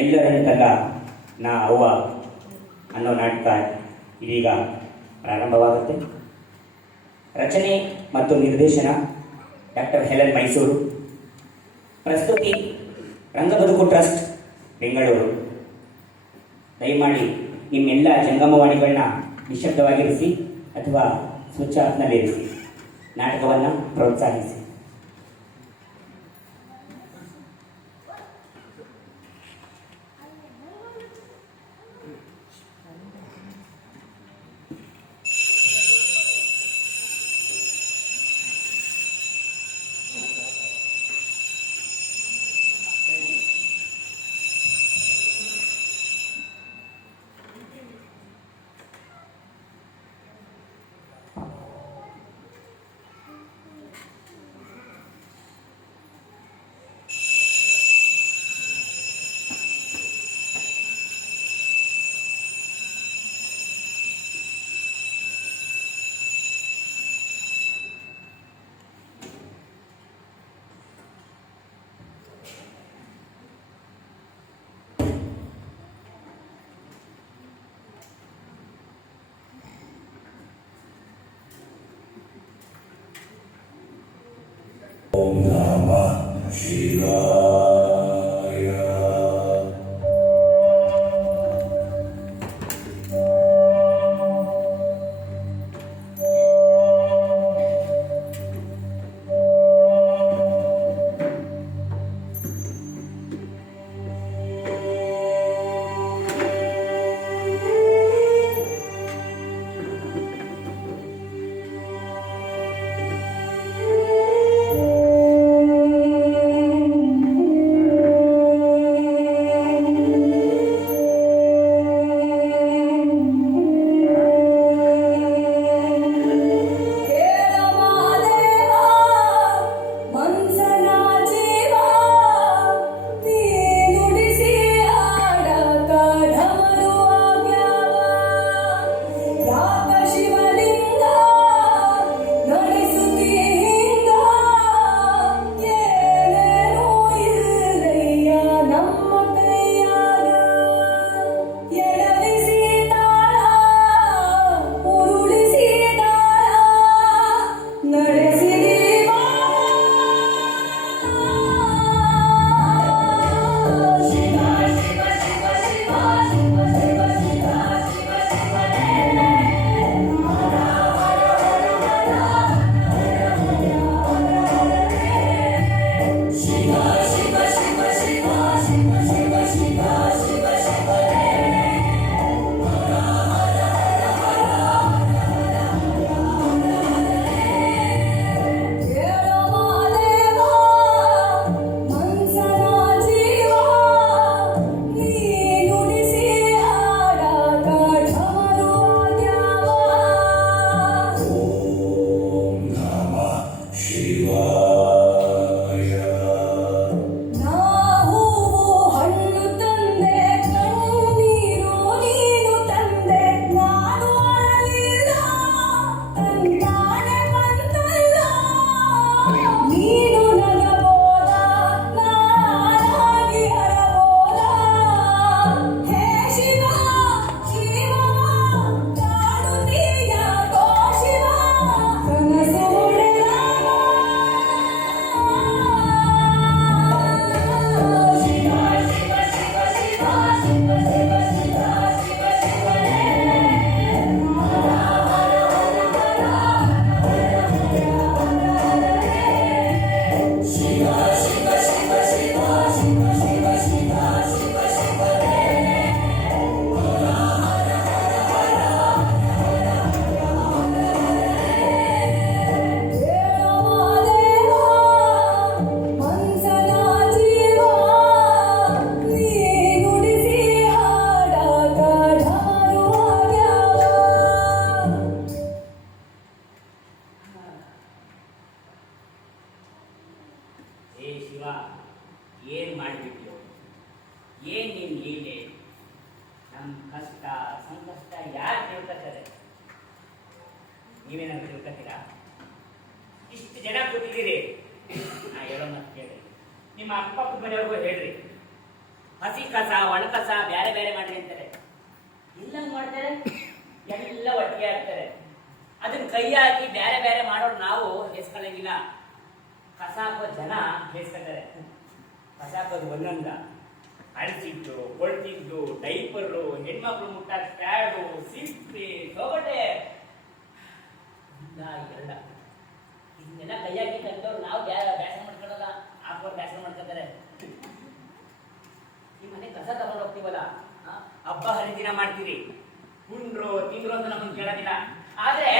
ಎಲ್ಲರಂತಲ್ಲ ನಾ ಅವ್ವ ಅನ್ನೋ ನಾಟಕ ಇದೀಗ ಪ್ರಾರಂಭವಾಗುತ್ತೆ. ರಚನೆ ಮತ್ತು ನಿರ್ದೇಶನ ಡಾಕ್ಟರ್ ಹೆಲನ್ ಮೈಸೂರು. ಪ್ರಸ್ತುತಿ ರಂಗಬದುಕು ಟ್ರಸ್ಟ್ ಬೆಂಗಳೂರು. ದಯಮಾಡಿ ನಿಮ್ಮೆಲ್ಲ ಜಂಗಮವಾಣಿಗಳನ್ನ ನಿಶಬ್ದವಾಗಿರಿಸಿ ಅಥವಾ ಸ್ವಿಚ್ ಆಫ್ನಲ್ಲಿರಿಸಿ. ನಾಟಕವನ್ನು ಪ್ರೋತ್ಸಾಹಿಸಿ. ಓಂ ನಮಃ ಶಿವಾಯ. ಏನು ಮಾಡಿಬಿಟ್ಟು ಏನು ನಿಮ್ಮ ಲೀಲೆ? ನಮ್ಮ ಕಷ್ಟ ಸಂಕಷ್ಟ ಯಾರು ತಿಳ್ಕೊತಾರೆ? ನೀವೇನಾದ್ರು ತಿಳ್ಕೊತೀರಾ? ಇಷ್ಟು ಜನ ಕೂತಿದ್ದೀರಿ, ನಾ ಹೇಳೋ ಮತ್ತೆ ಕೇಳಿ. ನಿಮ್ಮ ಅಕ್ಕಪಕ್ಕ ಮನೆಯವ್ರಿಗೂ ಹೇಳ್ರಿ, ಹಸಿ ಕಸ ಒಣ ಕಸ ಬೇರೆ ಬೇರೆ ಮಾಡ್ರಿ ಅಂತಾರೆ. ಎಲ್ಲಂಗ್ ಮಾಡ್ತಾರೆ, ಎಲ್ಲ ಒಟ್ಟಿಗೆ ಹಾಕ್ತಾರೆ. ಅದನ್ನ ಕೈ ಹಾಕಿ ಬೇರೆ ಬೇರೆ ಮಾಡೋರು ನಾವು ಹೆಸ್ಕೊಳ್ಳಂಗಿಲ್ಲ. ಕಸ ಹಾಕೋ ಜನ ಹೆಸ್ಕೊತಾರೆ. ಕಸ ಹಾಕೋದು ಒಂದೊಂದ ಅಳಿಸಿದ್ದು, ಕೊಳ್ತಿದ್ದು, ಡೈಪರು, ಹೆಣ್ಮಕ್ಳು ಮುಟ್ಟಾಕ ಪ್ಯಾಡು, ಸಿಪ್ಪೆ, ತೊಗಟೆ, ಎರಡ ಇದನ್ನೆಲ್ಲ ಕೈ ಹಾಕಿ ತಂದವ್ರು ನಾವು ಬ್ಯಾಸನ ಮಾಡ್ಕೊಳ್ಳಲ್ಲ, ಹಾಕೋರು ಬ್ಯಾಸನ ಮಾಡ್ಕೊತಾರೆ. ಈ ಮನೆ ಕಸ ತಗೊಂಡು ಹೋಗ್ತೀವಲ್ಲ, ಹಬ್ಬ ಹರಿದಿನ ಮಾಡ್ತೀವಿ, ಉಂಡ್ರು ತಿಂದ್ರು ಅಂತ ನಮ್ಮನ್ನು ಕೇಳೋದಿಲ್ಲ. ಆದ್ರೆ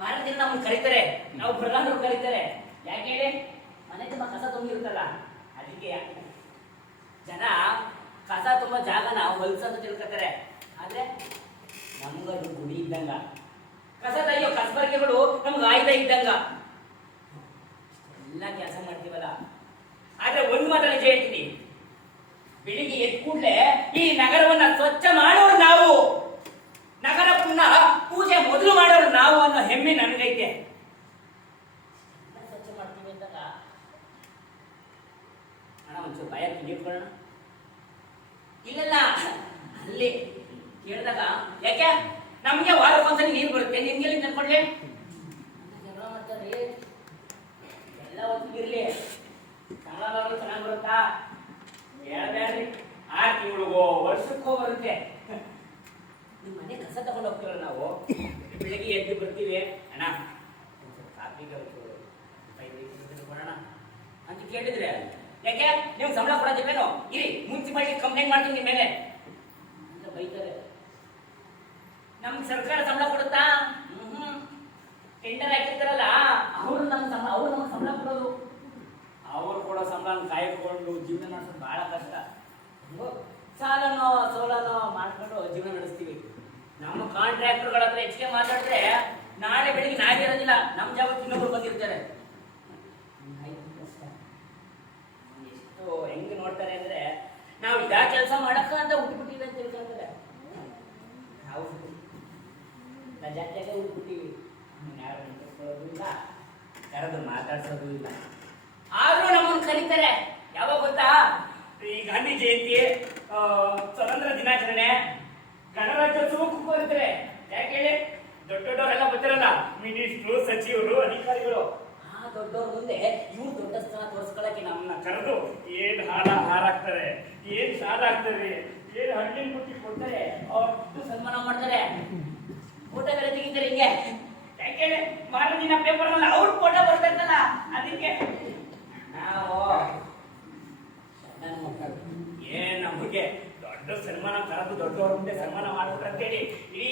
ಮಾರದಿನ ನಮ್ಮನ್ನು ಕರೀತಾರೆ, ನಾವು ಪ್ರಧಾನರು ಕರೀತಾರೆ. ಯಾಕೆ ಹೇಳಿ? ಮನೆ ತುಂಬ ಕಸ ತುಂಬಿರುತ್ತಲ್ಲ, ಅದಕ್ಕೆ ಜನ ಕಸ ತುಂಬ ಜಾಗನ ಹೊಲ್ಸಂತ ತಿಳ್ಕೊತಾರೆ. ಆದ್ರೆ ನಮ್ಗದು ಗುಡಿ ಇದ್ದಂಗ, ಕಸ ತೆಗಿಯೋ ಕಸಬರ್ಗೆಗಳು ನಮ್ಗೆ ಆಯುಧ ಇದ್ದಂಗ. ಎಲ್ಲ ಕೆಲಸ ಮಾಡ್ತೀವಲ್ಲ. ಆದ್ರೆ ಒಂದು ಮಾತ್ರ ನಿಜ ಹೇಳ್ತೀನಿ, ಬೆಳಿಗ್ಗೆ ಎದ್ದ ಕೂಡಲೇ ಈ ನಗರವನ್ನ ಸ್ವಚ್ಛ ಮಾಡೋರು ನಾವು, ನಗರ ಪುನಃ ಪೂಜೆ ಮೊದಲು ಮಾಡೋರು ನಾವು ಅನ್ನೋ ಹೆಮ್ಮೆ ನನಗೈತೆ. ಸ್ವಚ್ಛ ಮಾಡ್ತೀವಿ ಅಂದಾಗ ಅಣ್ಣ ಒಂಚೂರು ಭಯ ನೀಡ್ಕೊಳ್ಳೋಣ. ಇಲ್ಲಲ್ಲ, ಅಲ್ಲಿ ಕೇಳಿದಾಗ ಯಾಕೆ ನಮ್ಗೆ ವಾರಕ್ಕೊಂದ್ಸಲಿ ನೀರು ಬರುತ್ತೆ, ನಿಮ್ಗೆ ನೆನ್ಕೊಳ್ಳಿ ಜಗಳ ಮಾಡ್ತಾರೆ. ಎಲ್ಲ ಒತ್ತಿಗಿರ್ಲಿ, ಕನ್ನಡ ಚೆನ್ನಾಗಿ ಬರುತ್ತಾ? ಹೇಳ್ಬೇಡ್ರಿ, 6 ತಿಂಗಳಿಗೋ ವರ್ಷಕ್ಕೋ ಬರುತ್ತೆ. ನಿಮ್ಮ ಮನೆ ಕಸ ತಗೊಂಡು ಹೋಗ್ತೀವಲ್ಲ ನಾವು, ಬೆಳಿಗ್ಗೆ ಎದ್ದು ಬರ್ತೀವಿ, ಅಣ್ಣ ಕಾಫಿ ಕೊಡೋಣ ಅಂತ ಕೇಳಿದ್ರೆ ಯಾಕೆ ನೀವು ಸಂಬಳ ಕೊಡೋದಿಲ್ವೇನೋ? ಇರಿ ಮುನ್ಸಿಪಾಲಿಟಿ ಕಂಪ್ಲೇಂಟ್ ಮಾಡ್ತೀನಿ ನಿಮ್ಮ ಮೇಲೆ ಅಂತ ಬೈತಾರೆ. ನಮ್ಗೆ ಸರ್ಕಾರ ಸಂಬಳ ಕೊಡುತ್ತಾ? ಟೆಂಡರ್ ಹಾಕಿರ್ತಾರಲ್ಲ, ಅವ್ರು ನಮ್ಗೆ ಸಂಬಳ ಕೊಡೋದು. ಅವ್ರು ಕೊಡೋ ಸಂಬಳ ಕಾಯ್ಕೊಂಡು ಜೀವನ ಮಾಡಿಸೋದು ಬಹಳ ಕಷ್ಟ. ಸಾಲನೋ ಸೋಲನೋ ಮಾಡ್ಕೊಂಡು ಜೀವನ ನಡೆಸ್ತೀವಿ. ನಮ್ಮ ಕಾಂಟ್ರಾಕ್ಟರ್ಗಳ ಹತ್ರ ಹೆಚ್ಚಿಗೆ ಮಾತಾಡಿದ್ರೆ ನಾಳೆ ಬೆಳಿಗ್ಗೆ ನಾಳೆ ಇರೋದಿಲ್ಲ, ನಮ್ಮ ಜಾಗಕ್ಕೆ ಇನ್ನೊಬ್ರು ಬಂದಿರ್ತಾರೆ. ಎಷ್ಟು ಹೆಂಗ್ ನೋಡ್ತಾರೆ ಅಂದ್ರೆ ನಾವು ಇದಾ ಕೆಲಸ ಮಾಡಕ್ಕ ಅಂತ ಹುಟ್ಬಿಟ್ಟಿವಿ ಅಂತ ತಿಳ್ಕೊಂತಾರೆ. ನಾವು ಜಾತಿಯಾಗ ಹುಟ್ಬಿಟ್ಟಿವಿ, ಯಾರು ನಿಂತ್ಕೊಳ್ಳೋದು ಇಲ್ಲ, ಕರೆದು ಮಾತಾಡ್ಸೋದು ಇಲ್ಲ. ಆದ್ರೂ ನಮ್ಮನ್ನು ಕರೀತಾರೆ. ಯಾವಾಗ ಗೊತ್ತಾ? ಈ ಗಾಂಧಿ ಜಯಂತಿ, ಸ್ವತಂತ್ರ ದಿನಾಚರಣೆ, ಗಣರಾಜ್ಯೋತ್ಸವಕ್ಕೂ ಕರೀತಾರೆ. ಯಾಕೆ ಹೇಳಿ? ದೊಡ್ಡವರೆಲ್ಲ ಬರ್ತಾರಲ್ಲ, ಮಿನಿಸ್ಟ್ರು, ಸಚಿವರು, ಅಧಿಕಾರಿಗಳು. ಆ ದೊಡ್ಡವ್ರ ಮುಂದೆ ಇವ್ರು ದೊಡ್ಡ ಸ್ಥಾನ ತೋರಿಸ್ಕೊಳಕ್ಕೆ ನಮ್ಮನ್ನ ಕರೆದು ಏನ್ ಹಾರಾಕ್ತಾರೆ, ಏನ್ ಶಾಲ ಹಾಕ್ತಾರೆ, ಏನ್ ಹಣ್ಣಿನ ಬುಟ್ಟಿ ಕೊಡ್ತಾರೆ, ಅವ್ರು ಸನ್ಮಾನ ಮಾಡ್ತಾರೆ, ಫೋಟೋ ಬೇರೆ ತೆಗಿತಾರೆ. ಹಿಂಗೆ ಯಾಕೆ ಹೇಳಿ? ಮಾರದಿನ ಪೇಪರ್ ಅಲ್ಲ ಅವ್ರ ಫೋಟೋ ಬರ್ಬೇಕಲ್ಲ, ಅದಕ್ಕೆ ನಾವು ಏನ್ ನಮಗೆ ದೊಡ್ಡ ಸನ್ಮಾನ ಕರೆದು ದೊಡ್ಡವ್ರ ಮುಂದೆ ಸನ್ಮಾನ ಮಾಡ್ಬಿಟ್ರೆ ಅಂತೇಳಿ ಈ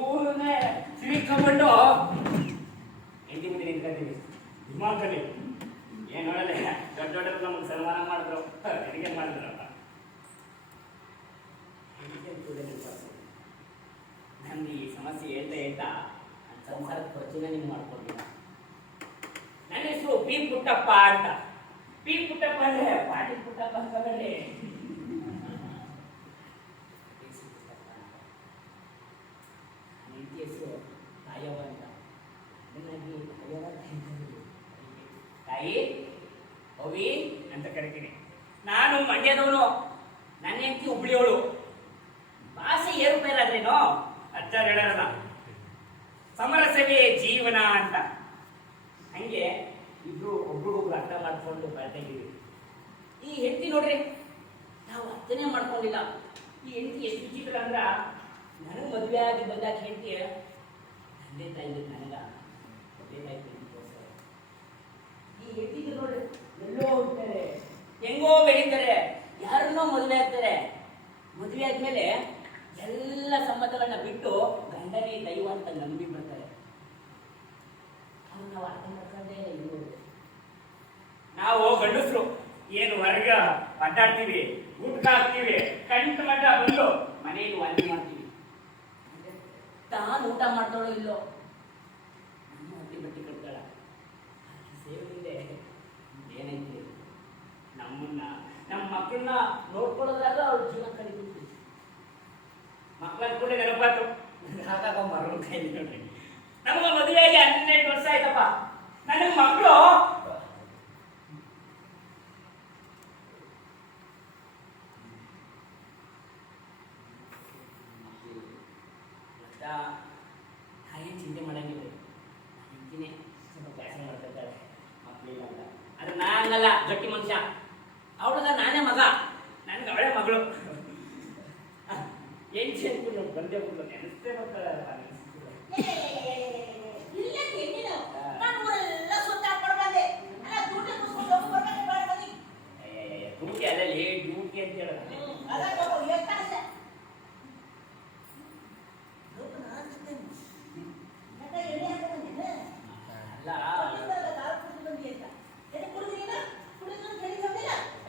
ಊರನ್ನೇ ಸಿಕ್ಕೊಂಡು ಎಂಟಿ ಮುಂದೆ ನಿಂತ್ಕೊಂತೀವಿ ಹಿಮಾಕಲಿ. ಏನ್ ನೋಡಲ್ಲ, ದೊಡ್ಡ ದೊಡ್ಡರು ನಮ್ಗೆ ಸನ್ಮಾನ ಮಾಡಿದ್ರು, ಹೆರಿಗೆ ಮಾಡಿದ್ರಪ್ಪ. ನಮ್ಗೆ ಈ ಸಮಸ್ಯೆ ಹೇಳ್ತಾ ನನ್ನ ಸಂಸಾರದ ಖರ್ಚಿನ ನೀವು ಮಾಡ್ಕೊಂಡಿಲ್ಲ. ನನ್ನ ಹೆಸರು ಪಿ ಪುಟ್ಟಪ್ಪ ಅಂತ. ಪಿ ಪುಟ್ಟಪ್ಪ ಅಂದ್ರೆ ಪಾಟೀಲ್ ಪುಟ್ಟಪ್ಪ ಅಂತಂದ್ರೆ ಹೆಸರು ತಾಯವ್ವ ಅಂತ. ತಾಯಿ ಅವಿ ಅಂತ ಕರಿತೀನಿ. ನಾನು ಮಂಡ್ಯದವನು, ನನ್ನ ಹೆಂಡತಿ ಹುಬ್ಳಿಯವಳು. ಭಾಷೆ ಏರುಪೇರಾದ್ರೇನೋ ಅಜ್ಜಾರು ಹೇಳೋಣ, ಸಮರಸವೇ ಜೀವನ ಅಂತ. ಹಂಗೆ ಇಬ್ರು ಒಬ್ರಿಗೊಬ್ರು ಅರ್ಥ ಮಾಡ್ಕೊಂಡು ಬರ್ತಾಯಿದ್ದೀವಿ. ಈ ಹೆಂಡತಿ ನೋಡ್ರಿ, ನಾವು ಅರ್ಥನೇ ಮಾಡ್ಕೊಂಡಿಲ್ಲ. ಈ ಹೆಂಡತಿ ಎಷ್ಟು ವಿಚಿತ್ರ ಅಂದ್ರ, ನನಗೆ ಮದುವೆ ಆಗಿ ಬಂದಾಗ ಹೆಂಡತಿ ತಂದೆ ತಾಯಿ ನನಗ ತಂದೆ ತಾಯಿ ತೋರಿಸ್ತಾರೆ. ಈ ಹೆಂಡತಿ ನೋಡ್ರಿ, ಎಲ್ಲೋ ಹೋಗ್ತಾರೆ, ಹೆಂಗೋ ಬೆಳೀತಾರೆ, ಯಾರನ್ನೋ ಮದುವೆ ಆಗ್ತಾರೆ. ಮದುವೆ ಆದ್ಮೇಲೆ ಎಲ್ಲ ಸಂಬಂಧಗಳನ್ನ ಬಿಟ್ಟು ಗಂಡನೇ ದೈವ ಅಂತ ನಂಬಿ ಬರ್ತಾರೆ. ನಾವು ಅರ್ಥ ಮಾಡ್ಕೊಂಡೇ ಇರ್ಬೋದು. ನಾವು ಗಂಡಸರು ಏನು ವರ್ಗ ಅಡ್ಡಾಡ್ತೀವಿ, ಊಟ ಹಾಕ್ತೀವಿ, ಕಂಠ ಮಠ ಬಂದು ಮನೆಯಲ್ಲಿ ವಾಂತಿ ಮಾಡ್ತೀವಿ. ತಾನು ಊಟ ಮಾಡ್ತಾಳೋ ಇಲ್ಲೋ, ನಮ್ಮ ಹೊಟ್ಟೆ ಬಟ್ಟೆ ಕಟ್ತಾಳ. ಸೇವೆ ಏನೈತಿ, ನಮ್ಮನ್ನ ನಮ್ಮ ಮಕ್ಕಳನ್ನ ನೋಡ್ಕೊಳ್ಳೋದ್ರಾಗ ಅವ್ರ ಜೀವನ ಕಡಿಬಿಡ್ತೀವಿ. ಮಕ್ಕಳ ಕೂಡ ನೆನಪಾತು, ಹಾಗಾಗ ಮರಳು ಕೈ ನೋಡ್ರಿ. ನಮಗ ಮದುವೆಯಾಗಿ 18 ವರ್ಷ ಆಯ್ತಪ್ಪ. ನನಗೆ ಮಕ್ಕಳು ಹಾಗೇನು ಚಿಂತೆ ಮಾಡಂಗಿಲ್ಲ. ಇಂತಿನೇ ಸ್ವಲ್ಪ ಕೆಲಸ ಮಾಡ್ತಿರ್ತಾರೆ ಮಕ್ಕಳಿಲ್ಲ ಅಂತ. ಅದು ನಾನಲ್ಲ, ಗಟ್ಟಿ ಮನುಷ್ಯ. ಅವಳದ ನಾನೇ ಮಗ, ನನಗೆ ಅವಳೇ ಮಗಳು. ಏನು ಚಿಂತೆ ಬಂದೇ ಬಿಟ್ಟು ನೆನೆಸ್ತೇ ಬರ್ತಾಳೆ. ಡ್ಯೂಟಿ ಅದಲ್ಲಿ ಡ್ಯೂಟಿ ಅಂತ ಹೇಳೋದು.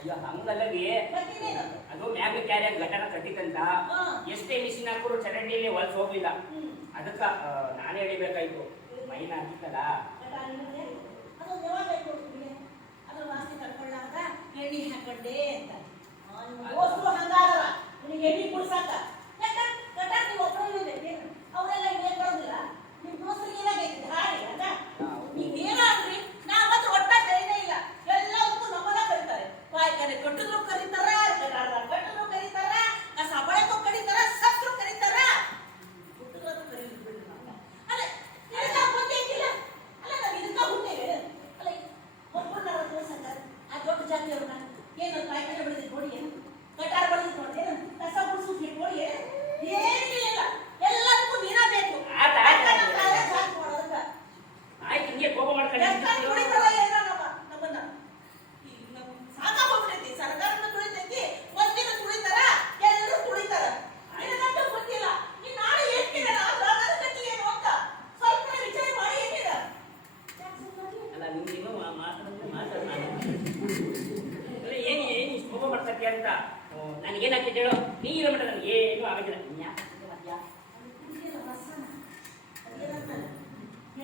ಅಯ್ಯೋ ಹಂಗಲ್ಲವಿ, ಅದು ಮ್ಯಾಗ ಕ್ಯಾರಿಯಾಗ ಗಟರ ಕಟ್ಟಿತಂತ ಎಷ್ಟೇ ಮಿಷಿನ್ ಹಾಕೋರು ಚರಂಡಿಯಲ್ಲಿ ಹೊಲ್ಸ್ ಹೋಗ್ಲಿಲ್ಲ. ಅದಕ್ಕ ನಾನೇ ಹೇಳಿಬೇಕಾಯ್ತು. ಮೈನ ಹಾಕಿತ್ತಲ್ಲ ಎಣ್ಣೆ ಹಾಕೊಂಡೆ ಅಂತ ಎಣ್ಣೆ ಕುಡ್ಸಾಕ ಅವರೆಲ್ಲ ಏನ್ ಬರೋದಿಲ್ಲ. ನಿಮ್ ದೋಸ್ತರಿಗೆ ಏನಾಗೈತಿ ಹಾಡಿ ಅಲ್ಲ, ನೀವೇನಾದ್ರಿ ನಾವತ್ತು ಒಟ್ಟ ಕರೀನೇ ಇಲ್ಲ. ಎಲ್ಲದಕ್ಕೂ ನಮ್ಮನ್ನ ಕರೀತಾರೆ. ಪಾಯ್ಕನೆ ಕಟ್ಟಿದ್ರು ಕರೀತಾರ, ಕಟ್ಟಿದ್ರು ಕರೀತಾರ, ಕಸ ಬಳೆಗೂ ಕರೀತಾರ, ಸತ್ರು ಕರೀತಾರ, ಹುಟ್ಟಿದ್ರು ಕರೀಲಿಲ್ಲ ಬಿಡ್ರಿ. ಅಲ್ಲ ಇದಕ್ಕ ಗೊತ್ತೇಕಿಲ್ಲ. ಅಲ್ಲ ನಾವು ಇದಕ್ಕ ಹುಟ್ಟೇವೆ. ಅಲ್ಲ ಒಬ್ಬರನ್ನ ತೋರ್ಸಂತ ಆ ದೊಡ್ಡ ಜಾತಿಯವ್ರನ್ನ ಏನು ಪಾಯ್ಕನೆ ಬೆಳೆದಿದ್ದು ನೋಡಿ, ಏನು ಕಟಾರ ಬೆಳೆದಿದ್ದು ನೋಡಿ, ಏನು ಕಸ ಗುಡಿಸು ನೋಡಿ, ಏನಿಲ್ಲ. ಎಲ್ಲದಕ್ಕೂ ನೀರ ಬೇಕು. ಆಯ್ತು, ಹಿಂಗೆ ಕೋಪ ಮಾಡ್ಕೊಂಡು ಸಾಕಾಗ್ಬಿಟ್ಟೈತಿ. ಸರ್ಕಾರನ ತುಳಿತೈತಿ, ಮಂದಿನ ತುಳಿತಾರ, ಎಲ್ಲರೂ ತುಳಿತಾರ. ನಿನಗಂತೂ ಗೊತ್ತಿಲ್ಲ. ನೀನ್ ನಾಳೆ ಹೇಳ್ತೀರ ಏನು ಅಂತ ಸ್ವಲ್ಪ ವಿಚಾರ ಮಾಡಿ ಏನಿಲ್ಲ. ಅಲ್ಲ ನಿಮ್ಗೇನು ಮಾತಾಡ ಅಲ್ಲ ಏನು ಏನು ಇಷ್ಟು ಕೋಪ ಮಾಡ್ತಕ್ಕೆ ಅಂತ. ನನಗೇನಾಗ್ತೈತೆ ಹೇಳು, ನೀರ ಮಟ್ಟ ನನಗೆ ಏನು ಆಗೋದಿಲ್ಲ.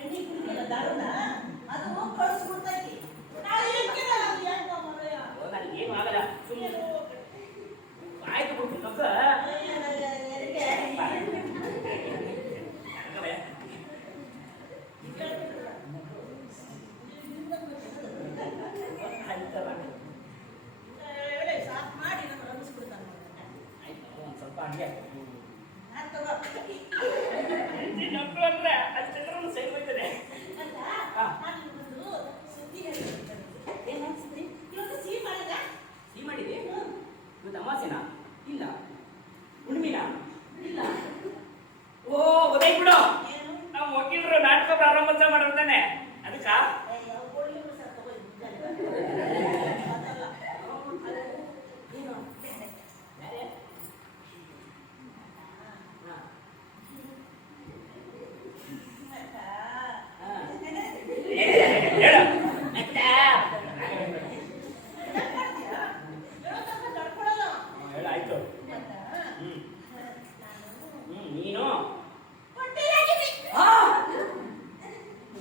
ಎಣ್ಣೆ ಕುಡಿಯಲ್ಲ ದಾರುನ, ಅದು ಕಳಿಸ್ಬಿಡ್ತೈತಿ. ನಾಳೆ ಹೇಳ್ತೀರ ನನಗೇನು ಆಗಲ್ಲ. ಸುಮ್ಮನೆ ಆಯ್ತು ಬಿಟ್ಟು ನಮ್ಗ ಸಾಕು ಮಾಡಿ ನಮ್ಮ ರಮಿಸ್ಬಿಡ್ತಾನೆ. ಆಯ್ತು ಒಂದು ಸ್ವಲ್ಪ ಹಂಗೆ ನಾನು ತಗೋ ಡಾಕ್ಟರ್ ಅಂದ್ರೆ ಅದು ಚಂದ್ರನ ಸೈ ಹೋಯ್ತದೆ. ನಾನು ಒಂದು ಸುದ್ದಿ ಹೇಳ್ತೀನಿ. ಏನ್ ಅನ್ಸುತ್ತೆ ಇವತ್ತು ಸಿಹಿ ಮಾಡಿದ? ಸಿಹಿ ಮಾಡಿದೆ? ಇವತ್ತು ಅಮಾಸೆನಾ? ಇಲ್ಲ. ಹುಣ್ಣಿಮೆನಾ? ಇಲ್ಲ. ಓ ಗೊತ್ತಾಯ್ತು ಬಿಡು, ಏನು ನಾವು ವಕೀಲರು ನಾಟಕ ಪ್ರಾರಂಭ ಮಾಡಿರ್ತಾನೆ ಅದಕ್ಕ.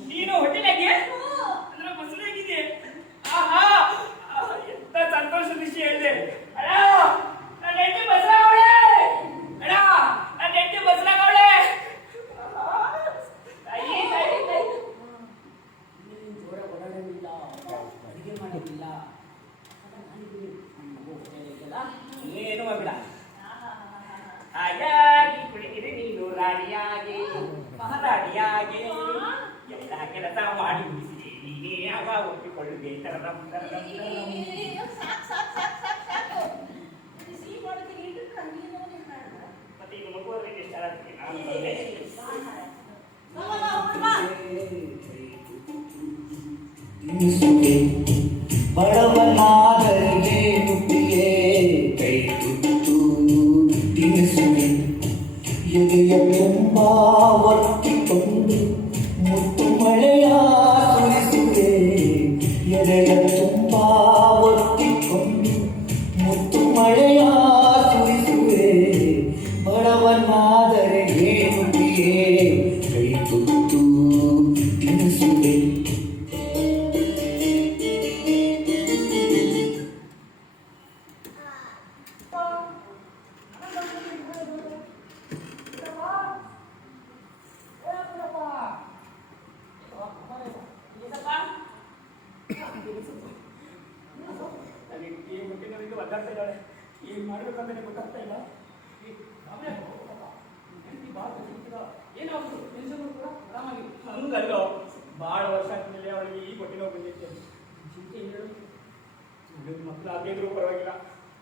ನೀನು ಹೊಟ್ಟೆಲಾಗಿ ಅಂದ್ರೆ ಬಸಲಾಗಿದೆ. ಆಹಾ, ಎಂತ ಸಂತೋಷದ ವಿಷಯ ಹೇಳಿದೆ. ಅಣ್ಣ ನನ್ನ ಹೆಂಡತಿ ಬಸಲಾಗವಳೆ. ಅಣ್ಣ ನನ್ನ ಹೆಂಡತಿ ಬಸಲಾಗವಳೆ. ತಾಯಿ ತಾಯಿ ತಾಯಿ ಜೋರ ಓಡಾಡೋದಿಲ್ಲ, ಅಡಿಗೆ ಮಾಡೋದಿಲ್ಲ, ಏನು ಆಗಲ್ಲ. ಹಾಯಾಗಿ ಕುಳಿತಿರಿ ನೀನು ರಾಣಿಯಾಗಿ ಮಹಾರಾಣಿಯಾಗಿ ಎಲ್ಲ ಕೆಲಸ ಮಾಡಿ ಮುಗಿಸಿ ನೀನೇ ಆಗ ಒಪ್ಪಿಕೊಳ್ಳುವೆ. ಮತ್ತೆ ಈಗ ಮಗುವವರಿಗೆ ಇಷ್ಟ ಆಗ್ತದೆ. ನಾನು ಬಂದೆ. ಬಡವನಾದರಿಗೆ ನುಡಿಯೇ ಕೈ ತುತ್ತು ತಿನಿಸುವೆ. ಎದೆಯ ತುಂಬ ಒತ್ತಿಕೊಂಡು ಮುತ್ತು ಮಳೆಯ ಸುರಿಸುವೆ. ಎದೆಯ ತುಂಬ ಒತ್ತಿಕೊಂಡು ಮುತ್ತು ಮಳೆಯ ಸುರಿಸುವೆ. ಬಡವನಾದರೆ ನುಡಿಯೇ ಕೈ ತುತ್ತು ತಿನಿಸುವೆ. ಒದ್ದಾಡ್ತಾ ಇದ್ದಾಳೆ. ಏನು ಮಾಡ್ಬೇಕಂತ ಗೊತ್ತಾಗ್ತಾ ಇಲ್ಲ. ಏನಾಗ್ತದೆ ಟೆನ್ಷನ್ ಕೂಡ ಆರಾಮಾಗಿ ಹಂಗಲ್ಲೋ ಭಾಳ ವರ್ಷ ಆದ್ಮೇಲೆ ಅವಳಿಗೆ ಈ ಹೊಟ್ಟೆ ನೋವು ಬಂದಿತ್ತು ಚಿಂತೆ ಹೇಳು ಹುಡುಗ ಮಕ್ಕಳು ಆಗಿದ್ರು ಪರವಾಗಿಲ್ಲ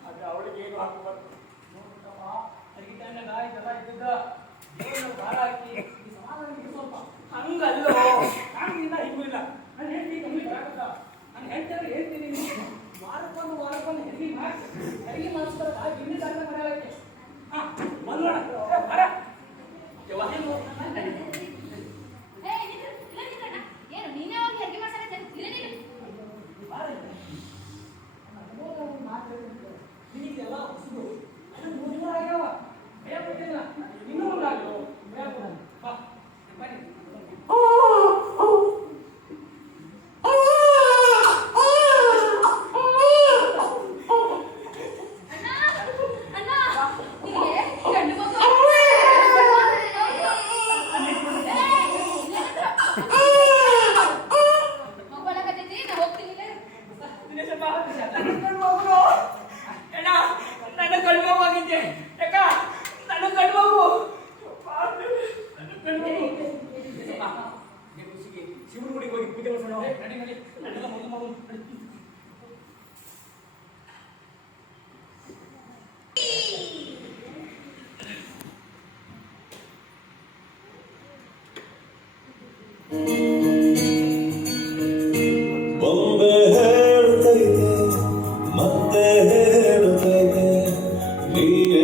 ಆದರೆ ಅವಳಿಗೆ ಏನು ಹಾಕಬಾರ್ದು ನೋಡ್ತಪ್ಪ ಅದಕ್ಕೆ ಟೈಮ್ನಾಗ ಇದೆಲ್ಲ ಇದ್ದದ್ದ ಏನು ಭಾರ ಹಾಕಿ ಈ ಸಮಾಧಾನ ಇಡು ಸ್ವಲ್ಪ ಹಂಗಲ್ಲೋ ಹಂಗಿಲ್ಲ ಹಿಂಗೂ ಇಲ್ಲ ನಾನು ಹೇಳ್ತೀನಿ ಕಮ್ಮಿ ಆಗುತ್ತಾ ನಾನು ಹೇಳ್ತಾರೆ ಹೇಳ್ತೀನಿ ವಾರಕ್ಕೊಂದು ಹೆರಿಗೆ ಮಾಡಿಸ್ತಾರ ಇನ್ನೂ ಜಾಗ ಮರೆಯಾಗೈತೆ ಹಾಂ ಬಂದು ಬರ ಏನು ನೀನೇ ಹೋಗಿ ಅಡುಗೆ ಮಾಡ್ತಾರೆ ನಿನಗೆಲ್ಲ ಹೊಸದು ಮೂರು ಆಗ್ಯಾವ ಭಯ ಪಟ್ಟಿಲ್ಲ ಇನ್ನೂ ಒಂದು ಆಗ್ಯಾವ ಭಯ ಪಡ ಬಾ ಬನ್ನಿ ಶಿವಗುಡಿಗೆ ಹೋಗಿ ಪೂಜೆ ಮಾಡಿಸೋಣ ನಡಿ ನಡಿ ನಡಿಲ್ಲ ಮೊದಲು ಮೊದಲು ಬೊಂಬೆ ಹೇಳುತ್ತೈತೆ ಮತ್ತೆ ಹೇಳುತ್ತೈತೆ ನೀನೇ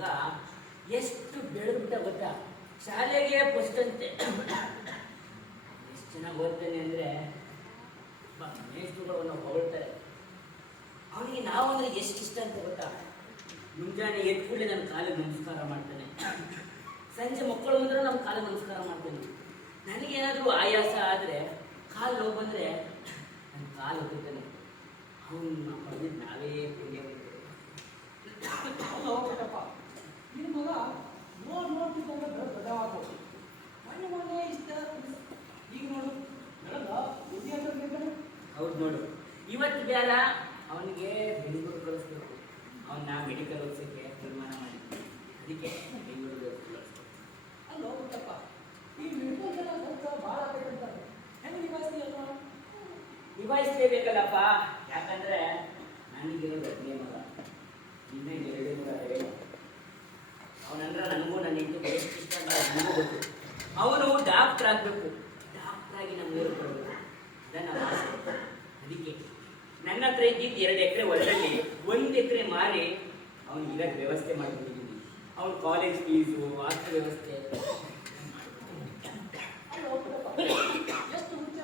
ಮಗ ಎಷ್ಟು ಬೆಳೆದ್ಬಿಟ್ಟ ಗೊತ್ತಾ, ಶಾಲೆಗೆ ಫಸ್ಟ್ ಅಂತೆ. ಎಷ್ಟು ಚೆನ್ನಾಗಿ ಓದ್ತಾನೆ ಅಂದರೆ ಮೇಷ್ಟ್ರುಗಳು ಹೊಗಳ್ತಾರೆ. ಅವನಿಗೆ ನಾವು ಅಂದರೆ ಎಷ್ಟು ಇಷ್ಟ ಅಂತ ಗೊತ್ತಾ. ಮುಂಜಾನೆ ಎದ್ದು ಕೂಡಲೇ ನನ್ನ ಕಾಲಿಗೆ ನಮಸ್ಕಾರ ಮಾಡ್ತಾನೆ, ಸಂಜೆ ಮಕ್ಕಳು ಬಂದರೆ ನಮ್ಮ ಕಾಲಿಗೆ ನಮಸ್ಕಾರ ಮಾಡ್ತಾನೆ. ನನಗೇನಾದರೂ ಆಯಾಸ ಆದರೆ ಕಾಲು ನೋವು ಬಂದರೆ ನನ್ನ ಕಾಲು ಹೋಗ್ತಾನೆ. ಅವನ್ನ ಹೊಡೆದಿದ್ದು ನಾವೇ ಪುಣ್ಯ ಬರ್ತೇವೆ. ಹೋಗ್ಬೇಕಪ್ಪ ನಿನ್ನ ಮಗ ನೋಡ್ತಿದ್ದಂಗೆ ದೊಡ್ಡವಾಗ್ಬೋದು. ಮೊನ್ನೆ ಇಷ್ಟ ಈಗ ನೋಡು ಬೆಳಗ ಬುದ್ಧಿ ಅಂತ ಬೇಕಾದ್ರೆ. ಹೌದು ನೋಡು, ಇವತ್ತು ಬೇಡ ಅವನಿಗೆ ಬೆಂಗಳೂರು ಕಳಿಸ್ಬೇಕು. ಅವನ್ನ ಮೆಡಿಕಲ್ ಓದಿಸೋಕ್ಕೆ ತೀರ್ಮಾನ ಮಾಡಿದ್ವಿ. ಅದಕ್ಕೆ ಬೆಂಗಳೂರು ಕಳಿಸ್ಬೇಕು. ಅಲ್ಲಿ ಹೋಗ್ಬೇಕಪ್ಪ. ಈ ಮೆಡಿಕಲ್ ಜನ ಸ್ವಲ್ಪ ಭಾಳ ಆಗಬೇಕಂತಾರೆ. ಹೆಂಗೆ ನಿಭಾಯಿಸ್ತೀಯ ಅಲ್ವಾ? ನಿಭಾಯಿಸಲೇಬೇಕಲ್ಲಪ್ಪ. ಯಾಕಂದ್ರೆ ನನಗಿರೋದು ಒಬ್ಬನೇ ಮಗ, ಇನ್ನೂ 2 ಮಗ ಹೇಳ. ಅವನಂದ್ರೆ ನನಗೂ ನನ್ನ ಹೆಂಡತಿ ಎಷ್ಟು ಇಷ್ಟ ಅಂತ ನನಗೂ ಗೊತ್ತು. ಅವನು ಡಾಕ್ಟರ್ ಆಗಬೇಕು, ಡಾಕ್ಟರ್ ಆಗಿ ನಮ್ಮ ಊರು ಕೊಡಬೇಕು, ಅದನ್ನು ಆಸೆ. ಅದಕ್ಕೆ ನನ್ನ ಹತ್ರ ಇದ್ದಿದ್ದು 2 ಎಕರೆ ಹೊಲದಲ್ಲಿ 1 ಎಕರೆ ಮಾರಿ ಅವನಿಗೆ ಇರೋಕ್ಕೆ ವ್ಯವಸ್ಥೆ ಮಾಡಿಬಿಟ್ಟಿದ್ದೀನಿ. ಅವನ ಕಾಲೇಜ್ ಫೀಸು, ಹಾಸ್ಟೆಲ್ ವ್ಯವಸ್ಥೆ ಅಲ್ಲಿ ಹೋಗ್ಬೇಕಪ್ಪ. ಎಷ್ಟು ಹುಚ್ಚ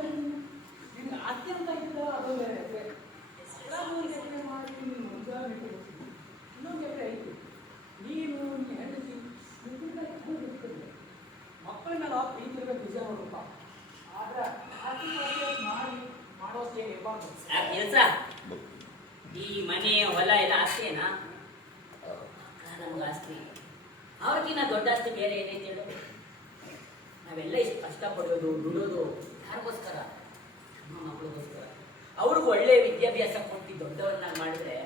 ನಿಮ್ಗೆ ಅತ್ಯಂತ ಇದ್ದ ಅದು ಬೇರೆ ಎಕರೆ. 2 ಎಕರೆ ಮಾಡಿ ನೀನು ಮುಂಜಾನೆ ಬಿಟ್ಟು ಹೋಗ್ತೀನಿ. ಇನ್ನೊಂದು ಎಕರೆ ಐತಿ. ನೀನು ನೀ ಹೆಂಡತಿ ಮಕ್ಕಳನ್ನೆಲ್ಲ ಪ್ರೀತಿ ಇರಬೇಕು, ನಿಜ ನೋಡಪ್ಪ. ಆದ್ರೆ ಆರ್ಥಿಕ ಮಾಡೋಷ್ಟು ಏನು ಇರಬಾರ್ದು. ಕೆಲಸ ಈ ಮನೆ ಹೊಲ ಎಲ್ಲ ಆಸ್ತಿನಾ? ನಮ್ಗೆ ಆಸ್ತಿ. ಅವ್ರಿಗಿನ್ನ ದೊಡ್ಡ ಆಸ್ತಿ ಬೇರೆ ಏನೈತೆ ಹೇಳು? ನಾವೆಲ್ಲ ಇಷ್ಟು ಕಷ್ಟಪಡೋದು ದುಡೋದು ಯಾರಿಗೋಸ್ಕರ? ನಮ್ಮ ಮಕ್ಕಳಿಗೋಸ್ಕರ. ಅವ್ರಿಗೆ ಒಳ್ಳೆ ವಿದ್ಯಾಭ್ಯಾಸ ಕೊಟ್ಟು ದೊಡ್ಡವನ್ನ ಮಾಡಿದ್ರೆ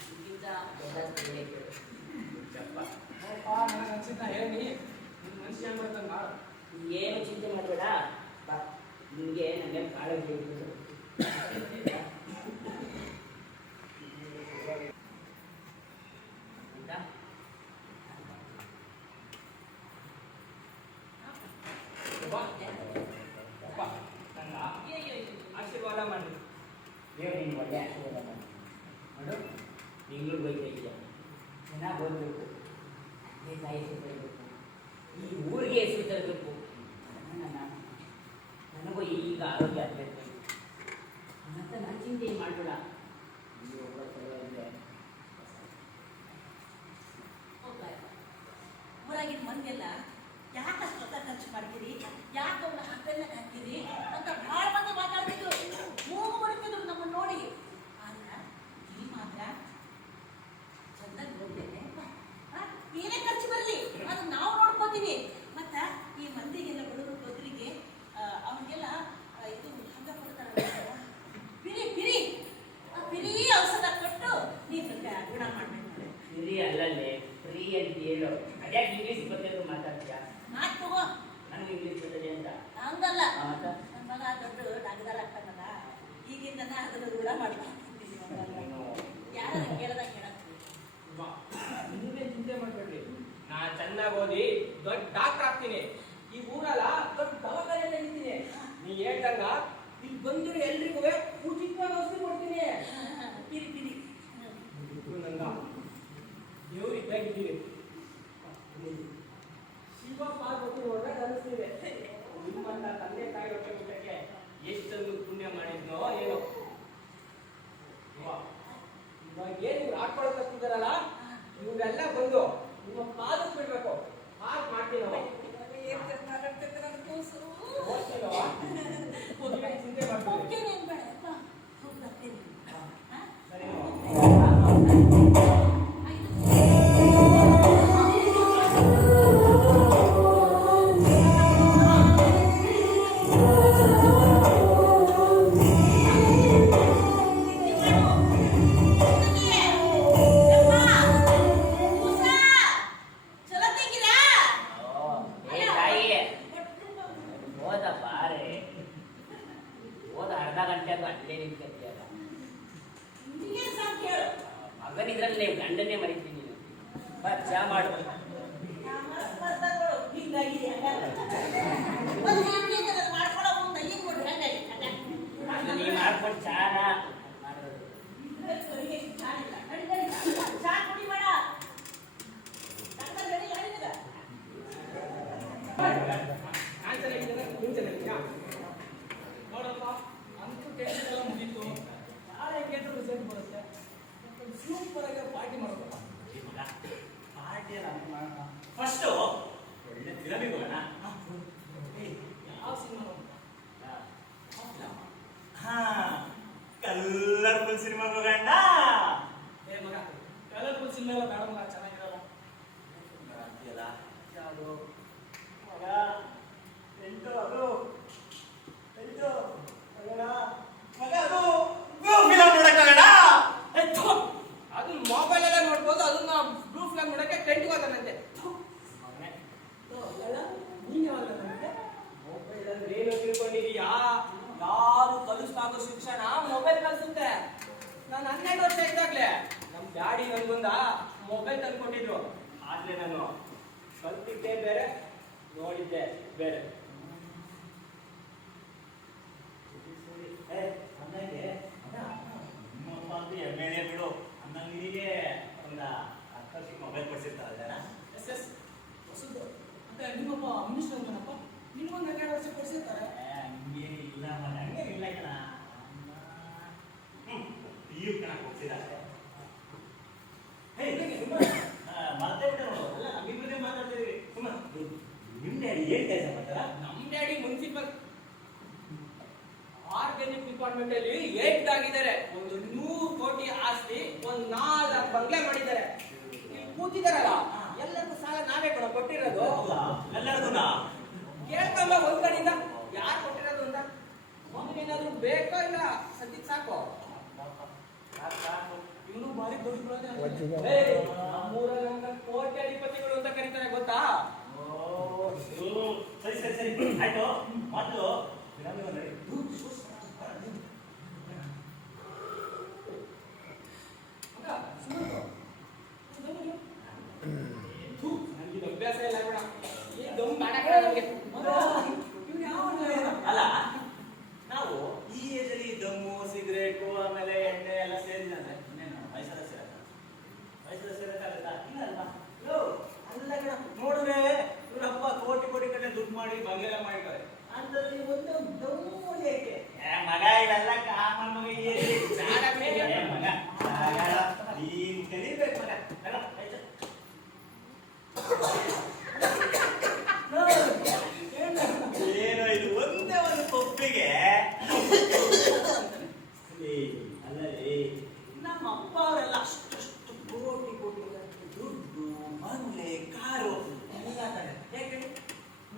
ಇದಕ್ಕಿಂತ ದೊಡ್ಡ ಆಸ್ತಿ ಬೇರೆ ಕೇಳು. ನನಗೆ ಅನ್ಸಿದ್ನ ಹೇಳಿ ನಿನ್ನ ಮನುಷ್ಯ ಏನು ಮಾಡ್ತಾನೆ ಮಾಡು. ಏನು ಚಿಂತೆ ಮಾಡಬೇಡ, ನಿಮಗೆ ನನಗೆ ಕಾಳಜಿ ಇರ್ಬೋದು. ಆಶೀರ್ವಾದ ಮಾಡಿ. ನೀನು ಒಳ್ಳೆ ಆಶೀರ್ವಾದ ಮಾಡಿ ನೋಡು. ಬೆಂಗಳೂರಿಗೆ ಹೋಗ್ತಾ ಇದೆಯಾ, ಚೆನ್ನಾಗಿ ಓದಬೇಕು, ತಾಯಿ ಹೆಸರು ತರಬೇಕು, ಈ ಊರಿಗೆ ಹೆಸರು ತರಬೇಕು. ನನಗೂ ಈಗ ಆರೋಗ್ಯ ಆಗಬೇಕು ಅಂತ ನಾನು ಚಿಂತೆ ಮಾಡಬೇಡ. ನೀವು ಒಬ್ಬ ಸಲುವಾಗಿದ್ರೆ ಊರಾಗಿನ ಮಂದಿಯೆಲ್ಲ ಯಾಕಷ್ಟು ರೊಕ್ಕ ಖರ್ಚು ಮಾಡ್ತೀರಿ, ಯಾಕೆ ಅವ್ನ ಹಾಕಲ್ಲ ಹಾಕ್ತೀರಿ ಅಂತ ಭಾಳ ಮಂದಿ ಮಾತಾಡ್ತಿದ್ರು. ಮೂಗು ಬರುತ್ತಿದ್ರು ನಮ್ಮನ್ನು ನೋಡಿ. ಆದ್ರೆ ಈ ಮಾತ್ರ ಚಂದಾಗಿ ನೋಡ್ತೇನೆ. ಏನೇ ಖರ್ಚು ಬರಲಿ ಅದು ನಾವು ನೋಡ್ಕೋತೀವಿ. ಮತ್ತ ಈ ಮಂದಿಗೆಲ್ಲ ಬಡವರು ಬದ್ರಿಗೆ ಅವ್ರಿಗೆಲ್ಲ ಇದು ಹಂಗ ಕೊಡ್ತಾರಲ್ಲ, ಪಿರಿ ಪಿರಿ ಪಿರಿ ಔಷಧ ಕೊಟ್ಟು ನೀನು ಗುಣ ಮಾಡ್ಬೇಕು. ಫ್ರೀ ಅಲ್ಲಲ್ಲೇ ಫ್ರೀ ಅಂತ ಹೇಳು. ಅದ್ಯಾಕೆ ಇಂಗ್ಲೀಷ್ ಗೊತ್ತಿದ್ರು ಮಾತಾಡ್ತೀಯಾ? ಮಾತು ತಗೋ. ನನಗೆ ಇಂಗ್ಲೀಷ್ ಗೊತ್ತಿದೆ ಅಂತ ಹಂಗಲ್ಲ, ಮತ್ತ ನನ್ನ ಮಗ ದೊಡ್ಡ ಡಾಕ್ಟರ್ ಆಗ್ತಾನಲ್ಲ, ಈಗಿಂದ ಅದನ್ನು ರೂಢ ಮಾಡ್ಕೊಂತೀನಿ. ಯಾರ ಕೇಳ್ದಾಗ ಕೇಳತ್ತೀನಿ. ನೀವೇ ಚಿಂತೆ ಮಾಡಬೇಡ್ರಿ. ನಾ ಚೆನ್ನಾಗಿ ಓದಿ ದೊಡ್ಡ ಡಾಕ್ಟರ್ ಆಗ್ತೀನಿ. ಈ ಊರಲ್ಲ ದೊಡ್ಡ ದವಾಖಾನೆಯಲ್ಲಿ ನಿಂತೀನಿ. ನೀ ಹೇಳ್ದಂಗ ಇಲ್ಲಿ ಬಂದಿರೋ ಎಲ್ರಿಗೂ ಉಚಿತವಾಗಿ ಔಷಧಿ ಕೊಡ್ತೀನಿ. ಪಿರಿ ಪಿರಿ ನಂಗ ದೇವ್ರು ಇದ್ದಾಗಿದ್ದೀವಿ. ಶಿವ ಪಾರ್ವತಿ ನೋಡ್ದಾಗ ಅನಿಸ್ತಿದೆ. ನಿಮ್ಮಂತ ತಂದೆ ತಾಯಿ ಹೊಟ್ಟೆ ಊಟಕ್ಕೆ ಎಷ್ಟೊಂದು ಪುಣ್ಯ ಮಾಡಿದ್ನೋ ಏನೋ. ಇವಾಗ ಏನು ಇವ್ರು ಆಡ್ಕೊಳಕ್ ಹತ್ತಿದಾರಲ್ಲ, ಇವ್ರೆಲ್ಲ ಬಂದು ನಿಮ್ಮ ಪಾದಕ್ಕೆ ಬಿಡ್ಬೇಕು. ಹಾಗೆ ಮಾಡ್ತೀವಿ ನಾವು. ಚಿಂತೆ ಮಾಡ್ತೀವಿ. ಸರಿ ಮಗನಿದ್ರಲ್ಲಿ ಗಂಡನೇ ಮರಿತೀನಿ. ಬಾ ಚಾ ಮಾಡು. ನೀ ಮಾಡ್ಕೊಂಡು ಚಾನ ಮಾಡೋದು. ಚಾ ಕುಡಿಬೇಡ. ಫಸ್ಟು ಒಳ್ಳೆ ಫಿಲಮಿಗೆ ಹೋಗೋಣ. ಯಾವ ಸಿನಿಮಾ ಹಾ, ಕಲರ್ಫುಲ್ ಸಿನಿಮಾಗೆ ಹೋಗೋಣ. ಏ ಮಗ, ಕಲರ್ಫುಲ್ ಸಿನಿಮಾ ಎಲ್ಲ ಬೇಡ ಮಗ, ಚೆನ್ನಾಗಿರಲ್ಲ. ಅಂತೀಯಲ್ಲ ಯಾವುದು ಮಗ, ಎಂಟು ಅದು ಎಂಟು ಹೋಗೋಣ ಮಗ, ಅದು ಫಿಲಮ್ ನೋಡಕ್ ಹೋಗೋಣ. ಅದು ಮೊಬೈಲ್ ಎಲ್ಲ ನೋಡ್ಬೋದು, ಅದನ್ನ ಬ್ಲೂ ಫಿಲಮ್ ನೋಡಕ್ಕೆ ಟೆಂಟ್ಗೆ ಹೋದಾನಂತೆ. ನೀನ್ ಯಾವಾಗ ಮೊಬೈಲ್ ಅಂದ್ರೆ ಏನು ತಿಳ್ಕೊಂಡಿದೀಯಾ? ಯಾರು ಕಲಿಸ್ತಾಗೋ ಶಿಕ್ಷಣ ಮೊಬೈಲ್ ಕಲಿಸುತ್ತೆ. ನಾನು 12 ವರ್ಷ ಇದ್ದಾಗ್ಲೇ ನಮ್ ಡ್ಯಾಡಿ ನನ್ಗೊಂದ ಮೊಬೈಲ್ ತಂದ್ಕೊಟ್ಟಿದ್ರು. ಆದ್ರೆ ನಾನು ಕಲ್ತಿದ್ದೆ ಬೇರೆ, ನೋಡಿದ್ದೆ ಬೇರೆ. ಅಂದಂಗೆ ನಿಮ್ಮಪ್ಪ ಅಂತೂ ಎಮ್ಮೆಲೆ ಬಿಡು. ಅಂದಂಗೆ ನಿನಗೆ ಒಂದು 10 ವರ್ಷಕ್ಕೆ ಮೊಬೈಲ್ ಕೊಡ್ಸಿರ್ತಾರಲ್ಲ. ಎಸ್ ಎಸ್ ಹೊಸದು ಅಂತ ನಿಮ್ಮಪ್ಪ ಮಿನಿಸ್ಟರ್ ಅಂತಾನಪ್ಪ, ನಿಮ್ಗೊಂದು 12 ವರ್ಷ ಕೊಡ್ಸಿರ್ತಾರೆ. ಹಂಗೇನಿಲ್ಲ ಮಗ, ಹಂಗೇನಿಲ್ಲ ಕಣ. PU ಕಣಕ್ಕೆ ಹೋಗ್ತಿದ್ದಾರೆ. ಮರ್ತೇ ಬಿಟ್ಟೆ ನೋಡು. ಅಲ್ಲ, ನಮ್ಮಿಬ್ಬರೇ ಮಾತಾಡ್ತಿದ್ವಿ. ನಿಮ್ಮ ಡ್ಯಾಡಿ ಏನ್ ಕೆಲಸ ಮಾಡ್ತಾರ? ನಮ್ ಡ್ಯಾಡಿ ಮುನ್ಸಿಪಲ್ ಆರ್ಗ್ಯಾನಿಕ್ ಡಿಪಾರ್ಟ್ಮೆಂಟ್ ಅಲ್ಲಿ 8 ಆಗಿದ್ದಾರೆ. ಒಂದು 100 ಕೋಟಿ ಆಸ್ತಿ, ಒಂದು 4 ಬಂಗ್ಲೆ ಮಾಡಿದ್ದಾರೆ. ಇಲ್ಲಿ ಕೂತಿದಾರಲ್ಲ, ಎಲ್ಲರಿಗೂ ಸಾಲ ನಾವೇ ಕೊಟ್ಟಿರೋದು. ಎಲ್ಲರಿಗೂ ಕೇಳ್ಕೊಂಬ ಒಂದ್ ಕಡೆಯಿಂದ ಯಾರು ಕೊಟ್ಟಿರೋದು ಅಂತ. ಮಗನೇನಾದ್ರೂ ಬೇಕೋ ಇಲ್ಲ ಸದ್ಯಕ್ಕೆ ಸಾಕು. ಇವನು ಬಾರಿ ನಮ್ಮೂರಲ್ಲಿ ಕೋಟ್ಯಾಧಿಪತಿಗಳು ಅಂತ ಕರೀತಾರೆ, ಗೊತ್ತಾ? ಸರಿ ಸರಿ ಸರಿ ಆಯ್ತು. ಮೊದಲು ನನಗೆ ಅಭ್ಯಾಸ ಇಲ್ಲ ಕೂಡ. ಈ ದಮ್ ಬೇಡ ನನಗೆ. ಅಲ್ಲ, ನಾವು ಈ ಏಜಲ್ಲಿ ದಮ್ಮು, ಸಿಗರೇಟು, ಆಮೇಲೆ ಎಣ್ಣೆ ಎಲ್ಲ ಸೇರಿದ್ರೆ ಇನ್ನೇನು ವಯಸ್ಸಲ್ಲ ಸೇರಕ್ಕಾಗತ್ತಾ? ಇಲ್ಲ ಅಲ್ವಾ? ಅಲ್ಲ ಕಣ, ನೋಡಿದ್ರೆ ಇವರಪ್ಪ ಕೋಟಿ ಕಡೆ ದುಡ್ಡು ಮಾಡಿ ಬಂಗೆಲ್ಲ ಮಾಡಿದ್ದಾರೆ. ಅಂತಲ್ಲಿ ಒಂದು ದಮ್ಮು ಏಕೆ? ಮಗ, ಇವೆಲ್ಲ ಕಾಮನ್ ಮಗ. ಮಗ ನೀನ್ ಕಲಿಬೇಕು ಮಗ. ಏನೋ ಇದು ಒಂದೇ ಒಂದು ಕೊಪ್ಪಿಗೆ ಅಲ್ಲೇ ನಮ್ಮ ಅಪ್ಪ ಅವರೆಲ್ಲ ಅಷ್ಟು ಕೋಟಿ ದುಡ್ಡು, ಬಂಗ್ಲೆ, ಕಾರು ಎಲ್ಲ ಯಾಕೆ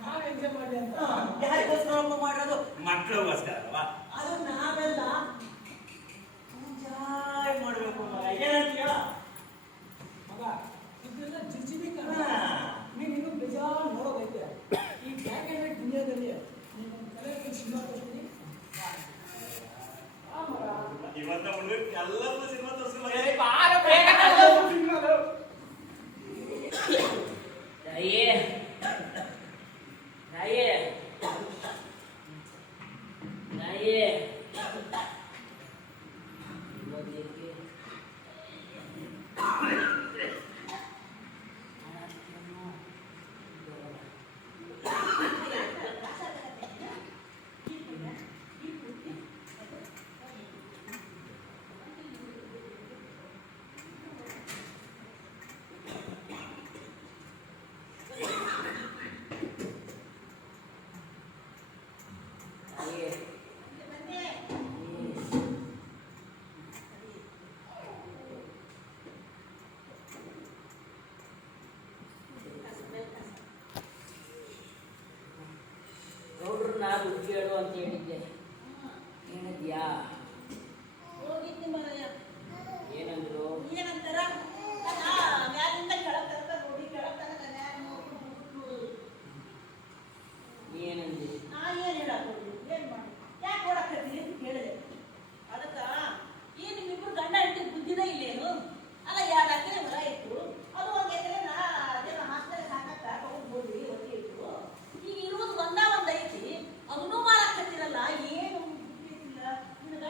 ನಾವ್ ಎಂಜಾಯ್ ಮಾಡಿ ಅಂತ. ಯಾರಿಗೋಸ್ಕರ ಮಾಡಿರೋದು? ಮಕ್ಕಳಿಗೋಸ್ಕರ ಅಲ್ವಾ? ಅದು ನಾವೆಲ್ಲ ಎಂಜಾಯ್ ಮಾಡ್ಬೇಕು ಮಗ. ಏನಂತೀಯ ಮಗ? ಇದೆಲ್ಲ ಜಿಜಿಬಿ ಕಣ. ನೀನು ಇನ್ನೂ ಬೇಜಾರು ನೋಡೋದೈತೆ. ಈ ಬ್ಲ್ಯಾಕ್ ಆ್ಯಂಡ್ ವೈಟ್ ದುನಿಯಾದಲ್ಲಿ ನೀನು ಕಲರ್ಫುಲ್ ಸಿನಿಮಾ ತೋರಿಸ್ತೀನಿ. ಇವತ್ತ ಎಲ್ಲರೂ ಸಿನಿಮಾ ತೋರಿಸ್ಕೊಂಡು ನಾನು ದುಡ್ಡು ಹೇಳು ಅಂತ ಹೇಳಿದ್ದೆ. ಹೇಳಿದ್ಯಾ? ಹೋಗಿದ್ನಿ ಮಾರಾಯ. ಏನಂದ್ರು? ಏನಂತಾರ? ಮ್ಯಾಲಿಂದ ಕೆಳಗ್ ತನಕ ನೋಡಿ, ಕೆಳಗ್ ತನಕ ನ್ಯಾಯ ನೋಡ್ಬಿಟ್ಟು ಏನಂದಿ? ನಾ ಏನ್ ಹೇಳಕ್ಕೋಗಿ ಏನ್ ಮಾಡಿ ಯಾಕೆ ಓಡಾಕತ್ತೀರಿ ಅಂತ ಕೇಳಿದೆ. ಅದಕ್ಕ ಏನ್ ನಿಮ್ಮಿಬ್ರು ಗಂಡ ಹೆಂಡತಿ ಬುದ್ಧಿನೇ ಇಲ್ಲೇನು? ಅಲ್ಲ, 2 ಎಕರೆ ಹೊಲ ಇತ್ತು, ಅದು 1 ಎಕರೆ ಅದೇನೋ ಹಾಸ್ಟೆಲ್ ಹಾಕಕ್ಕ ತಗೊಂಡ್ಬೋದ್ರಿ, ಒತ್ತಿ ಇತ್ತು. ಈಗ ಇರುವುದು ಒಂದ ಐತಿ, ಅದನ್ನೂ ಮಾರಾಕತ್ತಿರಲ್ಲ. ಏನು ಬುದ್ಧಿ ಇಲ್ಲ ನಿನಗ?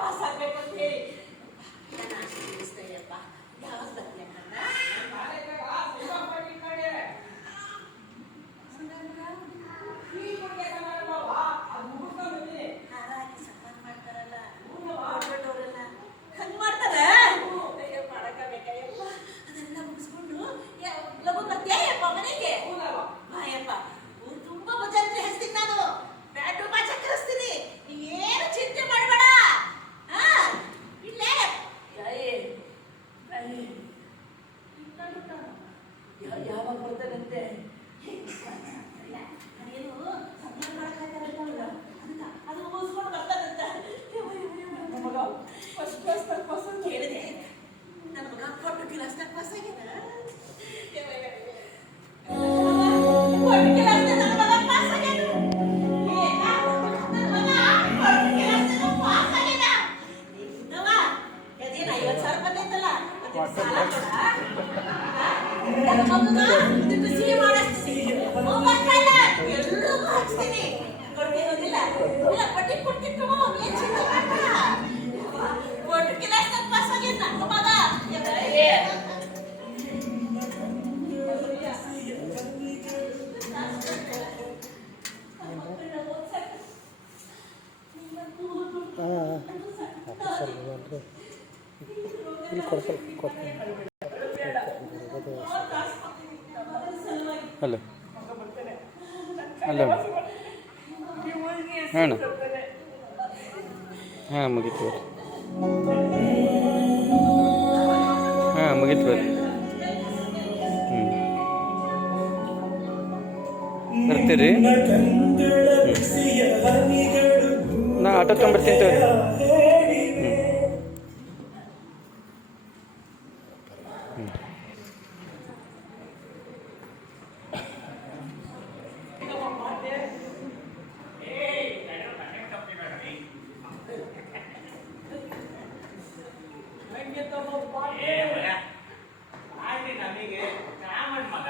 ಪಾಸ್ ಆಗ್ಬೇಕಂತ ಹೇಳಿ ನನ್ನ ಆಸೆ ತಿಳಿಸ್ತೇಯಪ್ಪ. ಯಾವಾಗ ಬರ್ತೀಯ ಕಣ್ಣ? ಹಾರಾಗಿ ಸನ್ಮಾನ ಮಾಡ್ತಾರಲ್ಲ ದೊಡ್ಡವರೆಲ್ಲ ಹಂಗ್ ಮಾಡ್ತಾರ. ಅಯ್ಯೋ ಮಾಡಕ್ಕಾಗಬೇಕಯ್ಯಪ್ಪ. ಅದೆಲ್ಲ ಮುಗಿಸ್ಕೊಂಡು ಲಘು ಬರ್ತೀಯಪ್ಪ ಮನೆಗೆ? ಬಾಯಪ್ಪ, ಊರು ತುಂಬಾ ಭಜಂತ್ರಿ ಹಚ್ತೀನಿ ನಾನು. ಬ್ಯಾಟು ಬಾಚ ಕಳಿಸ್ತೀನಿ. ನೀವೇನು ಚಿಂತೆ ಮಾಡಬೇಡ. ಹಾ ಇಲ್ಲೇ ಯಾವಾಗ ಬರ್ತಾನಂತೆ? ಅದೇನು ಸನ್ಮಾನ ಮಾಡಕ್ಕಾಗಲ್ಲ ಅದು ಮುಗಿಸ್ಕೊಂಡು ಬರ್ತಾನಂತ. ಫಸ್ಟ್ ಕ್ಲಾಸ್ ಪಾಸ್ ಅಂತ ಹೇಳಿದೆ. ನನ್ನ ಮಗ ಫೋರ್ತ್ ಕ್ಲಾಸ್ ಪಾಸ್ ಆಗ್ಯಾನ. ಫೋರ್ತ್ ಕ್ಲಾಸ್ ನನ್ನ ಮಗ ಪಾಸ್ ಆಗ್ಯಾನ. ನನ್ನ ಮಗ ಫೋರ್ತ್ ಕ್ಲಾಸ್ ಪಾಸ್ ಆಗ್ಯಾನ. ನೀನವ ಅದೇನು 50,000 ಬಂದೈತಲ್ಲ ಅದಕ್ಕೆ ಸಾಲ ಕೊಡ. ನನ್ನ ಮಗನ ಇದಕ್ಕೆ ಸಿಹಿ ಮಾಡಿಸ್ತೀನಿ. ಹೋಗ್ಬರ್ತಾನೆ ಎಲ್ಲರಿಗೂ ಹಚ್ತೀನಿ. ಕೊಡ್ತಿರೋದಿಲ್ಲ ಇಲ್ಲ ಪಟ್ಟಿ ಕೊಡ್ತಿತ್ತು. ಏನ್ ಚಿಂತೆ ಮಾಡ್ಬೇಡ. ಫೋರ್ತ್ ಕ್ಲಾಸ್ ಪಾಸ್ ಆಗ್ಯಾನ ನನ್ನ ಮಗ. ಹಲೋ ಹಲೋ ಹಾಂ ಹಾಂ ಮುಗೀತು ಬರ್ರಿ. ಹಾಂ ಮುಗೀತು ಬರ್ರಿ. ಬರ್ತೀರಿ? ನಾ ಆಟೋ ತೊಗೊಂಬರ್ತೀನಿ ತಗೋರಿ. ನಮಗೆ ಕಾಮನ್ ಮಗ,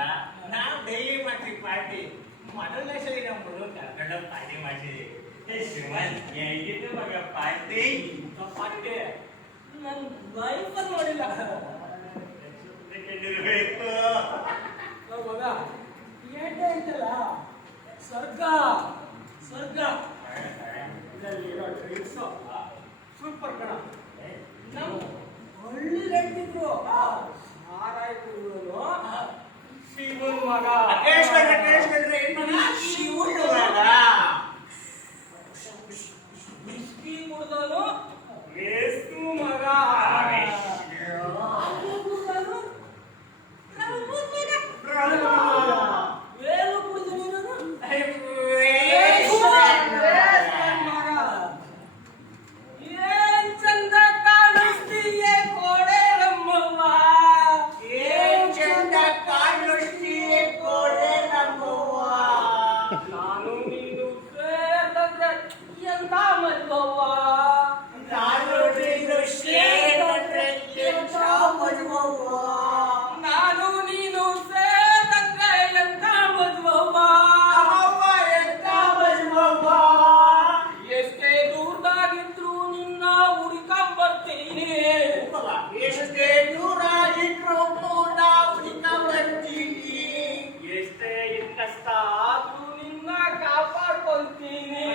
ನಾವು ಡೈಲಿ ಮಾಡ್ತೀವಿ ಪಾರ್ಟಿ. ಮೊದಲನೇ ಸರಿ ನಮ್ಮ ಹುಡುಗ ಕರ್ಕೊಂಡು ಪಾರ್ಟಿ ಮಾಡ್ಸಿದ್ವಿ. ಶಿವನ್ ಹೇಗಿತ್ತು ಮಗ ಪಾರ್ಟಿ? ಪಾರ್ಟಿ ನನ್ನ ಲೈಫಲ್ಲಿ ನೋಡಿಲ್ಲ. ಮಗ ಏಟೆ ಅಂತಲ್ಲ, ಸ್ವರ್ಗ ಸ್ವರ್ಗ ಇದರಲ್ಲಿರೋ ಡ್ರಿಂಕ್ಸ್ ಸೂಪರ್ ಕಣ. ನಮ್ಮ ಹಳ್ಳಿ ಹೇಳ್ತಿದ್ರು ಆರಾಯ್ತು ಶಿವನ್ ಮಗ. ಶಿವನ್ ಮಗ ವಿಸ್ಕಿ ಕುಡ್ದನು ವೇಸ್ಕು ಮಗ. ವೇಲು ಕುಡಿದು ಏನ್ ಚಂದ ಕಾಣಿಸ್ತೀಯೇ ಕೋಡೆ ರಮ್ಮವ್ವ. ಏನ್ ಚಂದ ಕಾಣಿಸ್ತೀಯೇ ಕೋಡೆ ರಮ್ಮವ್ವ. ನಾನು ನೀನು ಸೇರಿದ್ರೆ ಎಂತ ಮದ್ವವ್ವ. ನಾನು ನೀನು ಸೇರಿದ್ರೆ ಎಂತ ಮದ್ವವ್ವ. ನಾನು ನೀನು ಸೇರಿದ್ರೆ ಎಂತ ಮದ್ವವ್ವ. ಎಂತ ಮದ್ವವ್ವ. ಎಷ್ಟೇ ದೂರದಾಗಿದ್ರು ನಿನ್ನ ಹುಡುಕೊಂಬರ್ತೀನಿ. ಎಷ್ಟೇ ದೂರ ಇದ್ರು ನಾ ಹುಡುಕೊಂಬರ್ತೀನಿ. ಎಷ್ಟೇ ಕಷ್ಟ ಆದ್ರೂ ನಿನ್ನ ಕಾಪಾಡ್ಕೊಂತೀನಿ.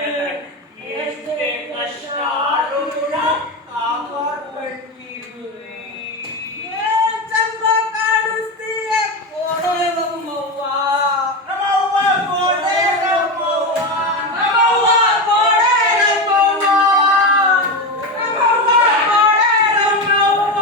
ಎಷ್ಟೇ ಕಷ್ಟ ಆದ್ರೂ ಕಾಪಾಡ್ಕೊಂತೀನಿ. ಏನ್ ಚಂದ ಕಾಣಿಸ್ತೀಯ ಕೋಡೆ ರಮ್ಮವ್ವ. ನಮ್ಮವ್ವ ಕೋಡೆ ರಮ್ಮವ್ವ. ನಮ್ಮವ್ವ ಕೋಡೆ ರಮ್ಮವ್ವ. ನಮ್ಮವ್ವ ಕೋಡೆ ರಮ್ಮವ್ವ.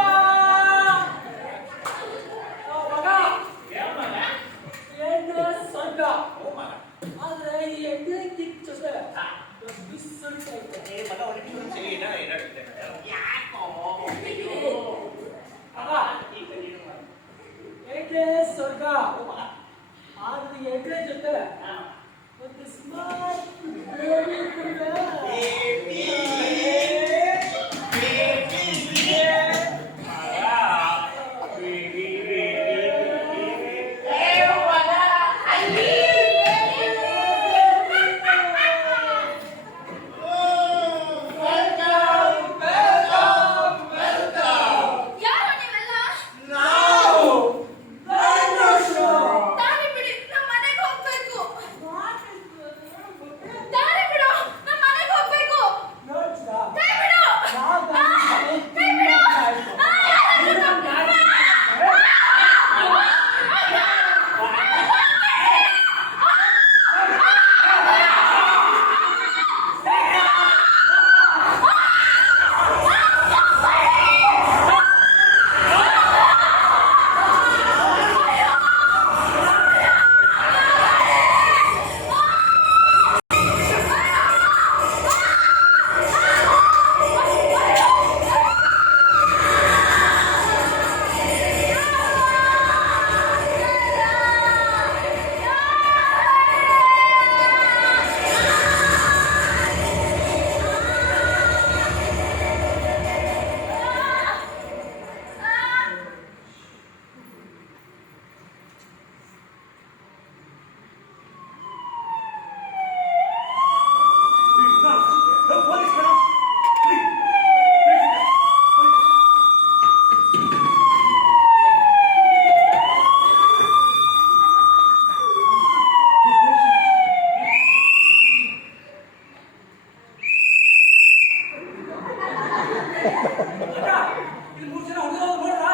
ಇಲ್ಲಿ 3 ಜನ ಹುಡುಗರು ನೋಡ್ರಾ?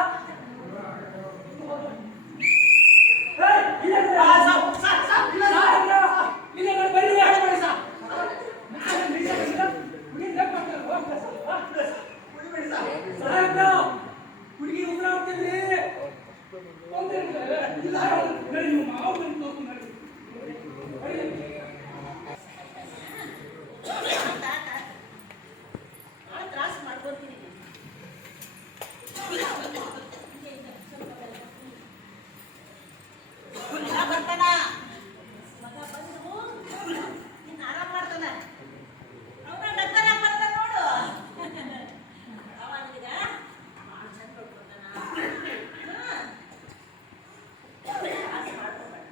ಹುಡುಗಿ ಉತ್ತರ ಆಗ್ತಿದ್ರಿ ತ್ರಾಸ ಮಾಡ್ಕೊತೀನಿ ಮಗ ಬರ್ತಾನ ಮಗ ಬಂದು ಇನ್ನು ಆರಾಮ್ ಮಾಡ್ತಾನ ಅವನ ಡಕ್ಕರ ಬರ್ತಾನ ನೋಡು ಅವನಿಗ ಭಾಳ ಚಂದ ನೋಡ್ಕೊತಾನ ತ್ರಾಸ ಮಾಡ್ಕೊಬೇಡ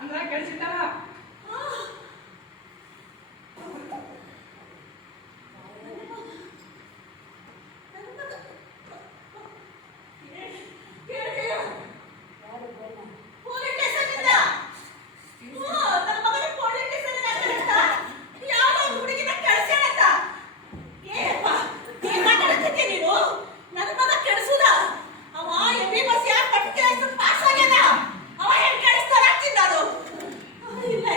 ಅಂದ್ರೆ ಕೆಲ್ಸಿಟ್ಟಾನ ಇಲ್ಲ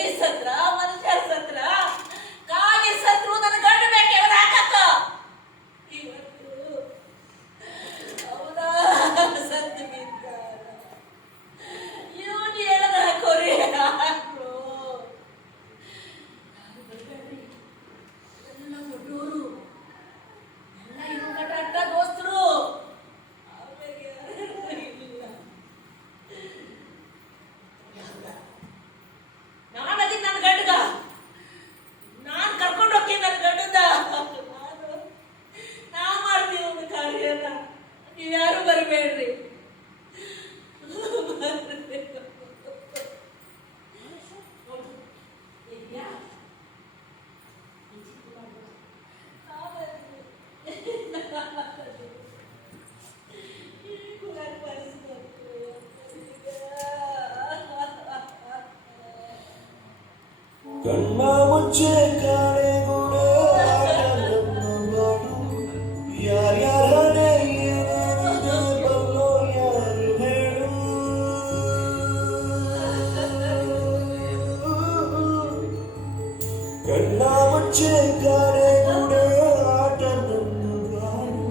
ಎಲಿ ಸತ್ರ ಮನುಷ್ಯ ಸತ್ರ ಕಾಗೆ ಸತ್ರು ನನ್ನ ಗಂಡು ಬೇಕೆ ಅವರ ಹಾಕಕ್ಕ ಇವತ್ತು ಅವನ ಸತ್ತು ಬಿದ್ದ ಇವನು ಹೇಳದ ಕೊರೆ ಹಾಕ್ರು ಎಲ್ಲ ದೊಡ್ಡವರು ಎಲ್ಲ ಇವ್ರ ಅಟ್ಟ ದೋಸ್ತರು ನಾನು ಅದಕ್ಕೆ ನನ್ನ ಗಂಡಗ ನಾನು ಕರ್ಕೊಂಡು ಹೋಗ್ತೀನಿ ನನ್ನ ಗಂಡದ ನಾ ಮಾಡ್ತೀವಿ ಒಂದು ಕಾರ್ಯನ ನೀವ್ಯಾರು ಬರಬೇಡ್ರಿ ಕಣ್ಣ ಮುಚ್ಚೆ ಕಾಣೆಗುಡೆ ಯಾರ್ಯಾರ ಹಣೆ ಏನೇನಿದೆ ಬಲ್ಲೋ ಯಾರು ಹೇಳು ಕಣ್ಣ ಮುಚ್ಚೆ ಕಾಣೆಗುಡೆ ಆಟ ನನ್ನ ಬಾಳು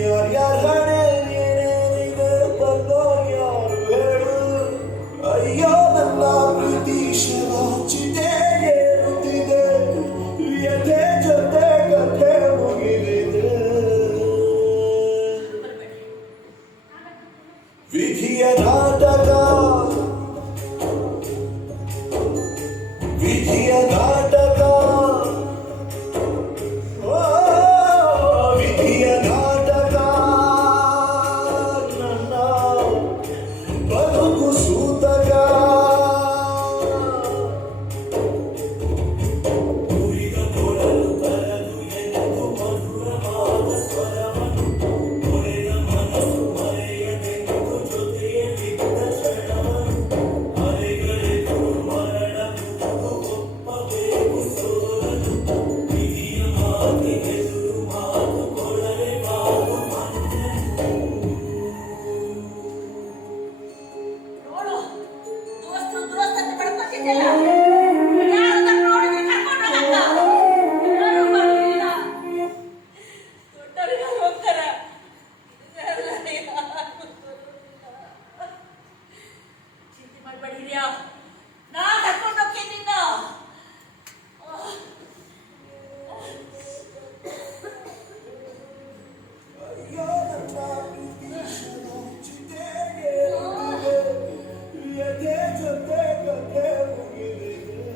ಯಾರ್ಯಾರ ಹಣೆ ಏನೇನಿದೆ ಬಲ್ಲೋ ಯಾರು ಹೇಳು ಅಯ್ಯೋ ನನ್ನ ಪ್ರೀತಿ ಶವಾಚಿದೆ ಏರುತ್ತಿದೆ ವ್ಯಥೆ ಜೊತೆ ಕಥೆ ಮುಗಿದಿದೆ ವಿಧಿಯ ನಾಟಕ ವಿಧಿಯ ನಾಟಕ ಓ, ವಿಧಿಯ ನಾಟಕ ನನ್ನ ಬದುಕು ಸೂತಕ ಉರಿದ ಕೊಡಲು ತರದು ಎಂದು ಮಧುರವಾದ ಸ್ವರವನ್ನು ಕೊರೆದ ಮನಸ್ಸು ಮರೆಯದೆಂದು ಜೊತೆಯಲ್ಲಿದ್ದ ಕ್ಷಣವನ್ನು ಅಲೆಗಳೆದು ಮರಳಬಹುದು ಒಪ್ಪಬೇಕು ಸೋಲಲು ವಿಧಿಯ ಮಾತಿಗೆದುರು ಮಾತು ಕೊಡಲೇಬಾರದು ನೋಡು ದೋಸ್ತರು ದೋಸ್ತ ಅಂತ ಬಡ್ಕೊತಿದ್ದೆಲ್ಲ ಯಾರು ನನ್ನ ನೋಡಿದ್ರೆ ಕರ್ಕೊಂಡು ಹೋಗಕ್ಕ ಯಾರು ಬರ್ಲಿಲ್ಲ ದೊಡ್ಡವರಿಗೆ ಹೋಗ್ತಾರ ಇದೆಲ್ಲ ಯಾರು ಬರೋದಿಲ್ಲ. ಚಿಂತೆ ಮಾಡ್ಬೇಡಿರಿಯ ನಾ ಕರ್ಕೊಂಡು ಹೋಗ್ತೀನಿ ನಿನ್ನ ಅಯ್ಯೋ ನನ್ನ ಪ್ರೀತಿ ಶವಾಚಿದೆ ಏರುತ್ತಿದೆ ವ್ಯಥೆ ಜೊತೆ ಕಥೆ ಮುಗಿದಿದೆ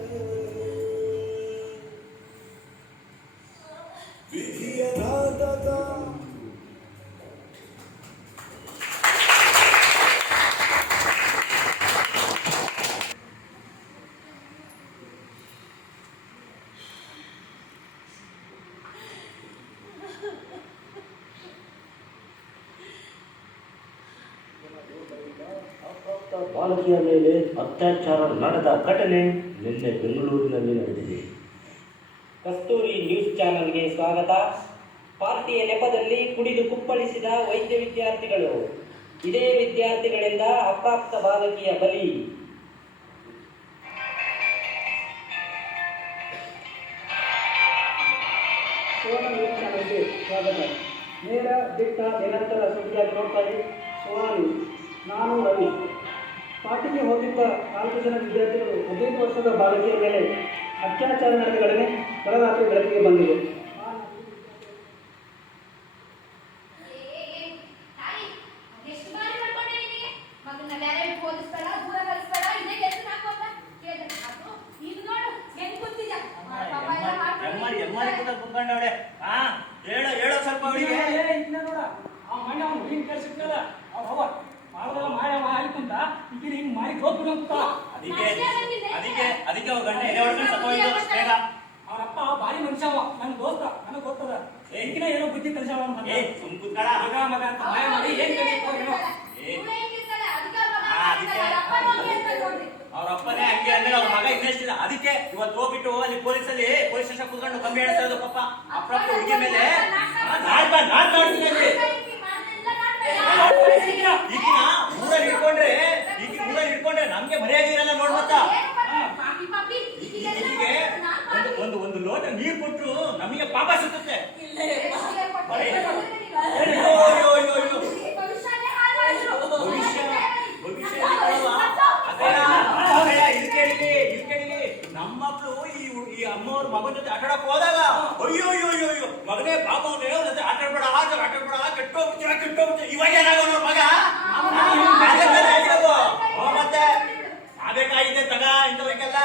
ವಿಧಿಯ ನಾಟಕ ಬಾಲಕಿಯ ಮೇಲೆ ಅತ್ಯಾಚಾರ ನಡೆದ ಘಟನೆ ನಿನ್ನೆ ಬೆಂಗಳೂರಿನಲ್ಲಿ ನಡೆದಿದೆ. ಕಸ್ತೂರಿ ನ್ಯೂಸ್ ಚಾನೆಲ್ಗೆ ಸ್ವಾಗತ. ಪಾರ್ಟಿಯ ನೆಪದಲ್ಲಿ ಕುಡಿದು ಕುಪ್ಪಳಿಸಿದ ವೈದ್ಯ ವಿದ್ಯಾರ್ಥಿಗಳು. ಇದೇ ವಿದ್ಯಾರ್ಥಿಗಳಿಂದ ಅಪ್ರಾಪ್ತ ಬಾಲಕಿಯ ಬಲಿ. ಸುವರ್ಣ ನ್ಯೂಸ್ ಚಾನೆಲ್ಗೆ ಸ್ವಾಗತ. ನೇರ ದಿಟ್ಟ ನಿರಂತರ ಸುದ್ದಿಯಾಗಿ ನೋಡ್ತಾರೆ ಸುವರ್ಣ ನ್ಯೂಸ್. ನಾನು ರವಿ. ಪಾರ್ಟಿಗೆ ಹೋಗಿದ್ದ 4 ಜನ ವಿದ್ಯಾರ್ಥಿಗಳು 15 ವರ್ಷದ ಬಾಲಕಿಯ ಮೇಲೆ ಅತ್ಯಾಚಾರ ನಡೆದ ಘಟನೆ ತಡರಾತ್ರಿ ಬೆಳಕಿಗೆ ಬಂದಿದೆ. ತಾಯಿ ಎಷ್ಟು ಬಾರಿ ಮಾಡ್ಕೊಂಡೆ ನಿನಗೆ ಮಗನ್ನ ಬೇರೆ ಬಿಟ್ಟು ಓದಿಸ್ಬೇಡ ದೂರ ಕಳಿಸ್ಬೇಡ ಇದೇ ಕೆಲಸ ಹಾಕು ಅಂತ ಕೇಳಿದ್ರೆ ಅದು ಈಗ ನೋಡು ಹೆಂಗ್ ಕೂತಿದ್ಯ ಪಾಪ ಎಲ್ಲ ಮಾಡ್ಕೊಂಡು ಕುತ್ಕೊಂಡವಳೆ ಹೇಳೋ ಸ್ವಲ್ಪ ಅವಳಿಗೆ ನೋಡ ಆ ಮನೆ ಅವ್ನು ಹುಡುಗಿನ ಕಳ್ಸಿದ್ನಲ್ಲ ಅವ್ವ ಮಾಡೋದೆಲ್ಲ ಮಾಡ್ಯಾವ ಆಯ್ತಂತ ಈಗ ಹಿಂಗ್ ಮಾಡಿ ಹೋಗ್ಬಿಡು ಅಂತ ಅದಕ್ಕೆ ಅವ್ರ ಗಂಡ ಎಲೆ ಹೊಡ್ಕೊಂಡು ಸತ್ತೋಯ್ತು ಬೇಗ. ಅವರಪ್ಪ ಭಾರಿ ಮನುಷ್ಯ ಅವ ನನ್ ದೋಸ್ತ ನನಗೆ ಗೊತ್ತದ ಈಗಿನ ಏನೋ ಬುದ್ಧಿ ಕಲಿಸಾವ ಸುಮ್ ಕುತ್ಕಳ ಮಗ ಮಗ ಅಂತ ಮಾಯ ಮಾಡಿ ಏನ್ ಕಲಿಸ್ಕೋ ಏನೋ ಅವ್ರ ಅಪ್ಪನೇ ಹಂಗೆ ಅಂದ್ರೆ ಅವ್ರ ಮಗ ಇನ್ನೆಷ್ಟಿಲ್ಲ. ಅದಕ್ಕೆ ಇವತ್ತು ಹೋಗ್ಬಿಟ್ಟು ಅಲ್ಲಿ ಪೊಲೀಸ್ ಸ್ಟೇಷನ್ ಕುತ್ಕೊಂಡು ಕಂಬಿ ಹೇಳ್ತಾ ಇರೋದು ಪಾಪ ಅಪ್ರಾಪ್ತ ಹುಡುಗಿ ಮೇಲೆ ನಾನ್ ನೋಡ್ತೀನಿ ಅಲ್ಲಿ. ಈಗಿನ ಊರಲ್ಲಿ ಇಟ್ಕೊಂಡ್ರೆ ನಮ್ಗೆ ಮರ್ಯಾದೆ ಇರಲ್ಲ ನೋಡ್ಮತ್ತ. ಪಾಪಿ ಲೋಟ ನೀರು ಕೊಟ್ರು ನಮಗೆ ಪಾಪ ಸಿಗುತ್ತೆ. ಇಲ್ಲೇ ಯಪ್ಪ. ಅಯ್ಯೋ, ಭವಿಷ್ಯನೇ ಹಾಳು ಮಾಡಿದ್ರು. ಭವಿಷ್ಯ ನಮ್ಮ ಮಕ್ಕಳು ಈ ಅಮ್ಮವ್ರ ಮಗನ ಜೊತೆ ಆಟ ಆಡಕ್ ಹೋದಾಗ ಅಯ್ಯೋ ಮಗನೇ ಪಾಪ ಆಟ ಆಡ್ಬೇಡ ಕೆಟ್ಟೋಗ್ಬಿಟ್ಟೆ ಇವಾಗ ಏನಾಗೋಣ ಮಗ ಮತ್ತೆ ಆಗಬೇಕಾಗಿದೆ ತಗ ಇಂಥವಕ್ಕೆಲ್ಲ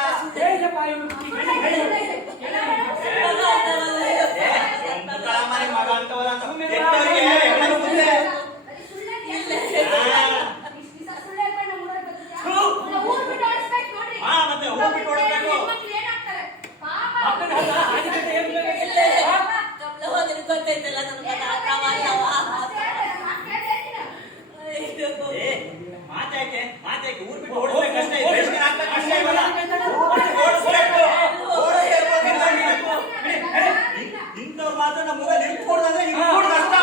ಮಗ ಅಂತವಲ್ಲ ಮತ್ತೆ ಹೋಗ್ಬಿಟ್ಟು ನೋಡ್ಬೇಕು. ಕಮಲ ಹೋದ್ರೆ ಗೊತ್ತೈತಲ್ಲ ನಮ್ಗೆ ಅರ್ಥವಲ್ಲವಾ? ಮಾತಾಯ್ಕೆ ಊರ್ ಬಿಟ್ಟು ಓಡಿಸ್ಬೇಕು ಅಷ್ಟೇ. ಬೇಸಿಗೆ ಹಾಕ್ಬೇಕು ಅಷ್ಟೇ ಇವಲ್ಲ. ಓಡಿಸ್ಬೇಕು. ಇಂಥವ್ರು ಮಾತ್ರ ನಮ್ಮ ಊರಲ್ಲಿ ಇಟ್ಕೊಡ್ದಂದ್ರೆ ಇಟ್ಕೊಡ್ದು ಅಷ್ಟ.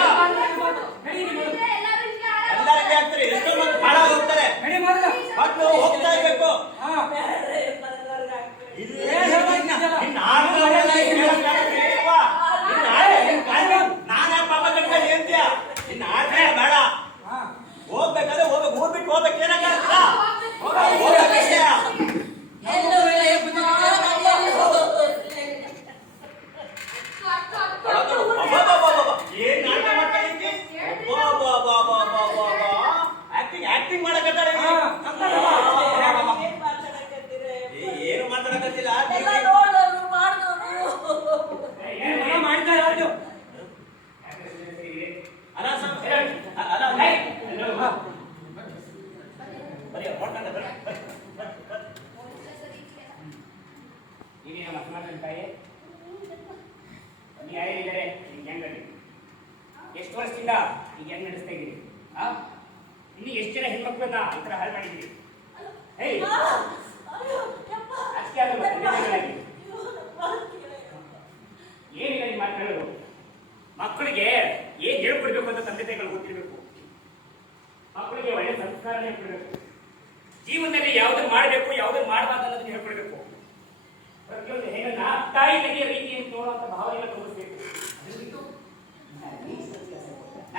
ಎಲ್ಲರಿಗೆ ಆಗ್ತಾರೆ. ಎಷ್ಟೋ ಮಂದಿ ಹಾಳಾಗಿ ಹೋಗ್ತಾರೆ. ಮಕ್ಕಳು ಹೋಗ್ತಾ ಇರ್ಬೇಕು. ನಾನೇ ಪಾಪ ಕಟ್ಕೊಂಡು ಹೇಳ್ತೀಯ ಇನ್ನು ಆಡ್ಬೇಡ ಬೇಡ. ಹೋಗ್ಬೇಕಾದ್ರೆ ಹೋಗ್ಬೇಕು. ಊರ್ ಬಿಟ್ಟು ಹೋಗ್ಬೇಕು. ಏನಾಗಲ್ಲ ಹೋಗ್ಬೇಕಷ್ಟೇ. ಏನ್ ನಾಟಕ ಮಾಡ್ತಾ ಇದ್ದಿ? ಆಕ್ಟಿಂಗ್ ಮಾಡಕತ್ತಾಳೆ. ಏನು ಮಾತಾಡಕತ್ತಿಲ್ಲ. ಎಲ್ಲ ನೋಡೋರು ಮಾಡಿದವರು ಎಷ್ಟು ವರ್ಷದಿಂದ ಈಗ ಹೆಂಗ್ ನಡೆಸ್ತಾ ಇದ್ದೀರಿ? ಇನ್ನು ಎಷ್ಟು ಜನ ಹೆಣ್ಮಕ್ಳನ್ನ ಈ ತರ ಹಾಳು ಮಾಡಿದ್ದೀರಿ? ಏನಿಲ್ಲ ನಿಮ್ಮ ಮಾತುಗಳು. ಮಕ್ಕಳಿಗೆ ಏನ್ ಹೇಳ್ಕೊಡ್ಬೇಕು ಅಂತ ತಂದೆ ತಾಯಿಗಳು ಗೊತ್ತಿರಬೇಕು. ಮಕ್ಕಳಿಗೆ ಒಳ್ಳೆ ಸಂಸ್ಕಾರನೇ ಹೇಳ್ಕೊಡ್ಬೇಕು. ಜೀವನದಲ್ಲಿ ಯಾವ್ದನ್ನ ಮಾಡಬೇಕು ಯಾವ್ದನ್ನ ಮಾಡಬಾರ್ದು ಅನ್ನೋದನ್ನ ಹೇಳ್ಕೊಡ್ಬೇಕು. ಪ್ರತಿಯೊಂದು ಹೆಣ್ಣನ್ನ ತಾಯಿ ತಂದೆಯ ರೀತಿಯನ್ನು ನೋಡುವಂತ ಭಾವನೆಯನ್ನು ತೋರಿಸ್ಬೇಕು.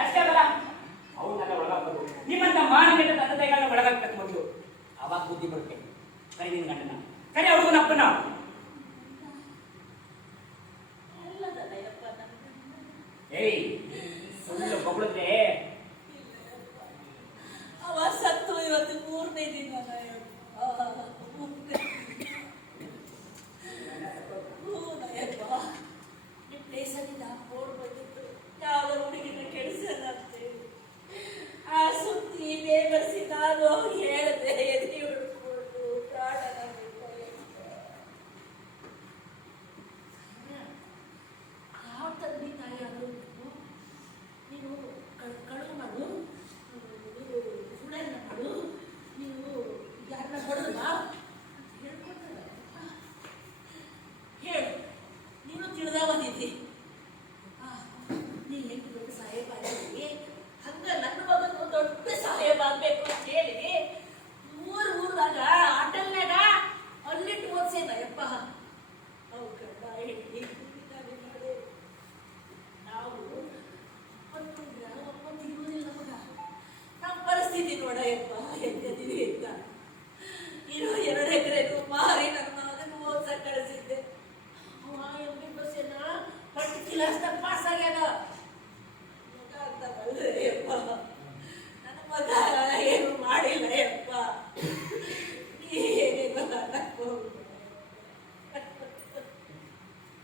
ಅಷ್ಟೇ ಅಲ್ಲ, ಅವನ್ನೆಲ್ಲ ಒಳಗಾಗ್ಬೋದು. ನಿಮ್ಮಂತ ಮಾನವೀಯತೆ ತಂದೆ ತಾಯಿಗಳನ್ನ ಒಳಗಾಗ್ಬೇಕು ಮೊದಲು. ಅವಾಗ ಬುದ್ಧಿ ಬರುತ್ತೆ. ಸರಿ ನಿನ್ ಗಂಡನ ಸರಿ ಅವ್ರಿಗೂ ನಪ್ಪನ ಸುಳ್ಳು ಹೊಗಳಿದ್ರೆ ಅವ ಸತ್ತು ಇವತ್ತು 3ನೇ ದಿನ. ನಿಮ್ಮ ಪ್ಲೇಸಲ್ಲಿ ನಾವು ಫೋನ್ ಬಂದಿತ್ತು. ಯಾವುದೋ ಹುಡುಗಿನ ಕೆಡಿಸದಂತೆ ಆ ಸುದ್ದಿ ಬೇಬರ್ಸಿ ನಾನು ಹೇಳಿದೆ. ಎದೆ ಹುಡ್ಕೊಂಡು ಪ್ರಾಣ ಯಾವ ತಂದೆ ತಾಯಿ ಆದರೂ ನೀನು ಕಳುವು ಮಾಡು, ನೀನು ಸುಳ್ಳನ್ನ ಮಾಡು, ನೀನು ಯಾರನ್ನ ಹೊಡೆದು ಬಾ ಅಂತ ಹೇಳ್ಕೊಡ್ತಾರೆ. ಹೇಳು, ನೀನು ತಿಳಿದ ಬಂದಿದ್ದಿ. ನೀ ಹೆಂಗೆ ದೊಡ್ಡ ಸಾಹೇಬ ಆಗಿದ್ದಿ, ಹಂಗ ನನ್ನ ಮಗನ ದೊಡ್ಡ ಸಾಹೇಬ ಆಗ್ಬೇಕು ಅಂತ ಹೇಳಿ ಊರಾಗ ಅಡ್ಡಲ್ನಾಗ ಅಲ್ಲಿಟ್ಟು ಓದ್ಸೇನ ಯಪ್ಪ. ಅವು ಗಂಡ ಹೆಂಡತಿ ನಾವು ಒಪ್ಪಂದು ಇರುವುದಿಲ್ಲ ಮಗ. ನಮ್ಮ ಪರಿಸ್ಥಿತಿ ನೋಡಯಪ್ಪ ಹೆಂಗದೀವಿ ಅಂತ. ಇರೋ 2 ಎಕರೆಗೂ ಮಾರಿ ನನ್ನ ಮಗನ ಓದ್ಸಕ್ ಕಳಿಸಿದ್ದೆ. ಅವ MBBS ಫಸ್ಟ್ ಕ್ಲಾಸ್ನಾಗ ಪಾಸ್ ಆಗ್ಯಾನ. ಮಗ ಅಂತ ಯಪ್ಪ, ನನ್ನ ಮಗ ಏನು ಮಾಡಿಲ್ಲ ಯಪ್ಪ. ಏನೇನು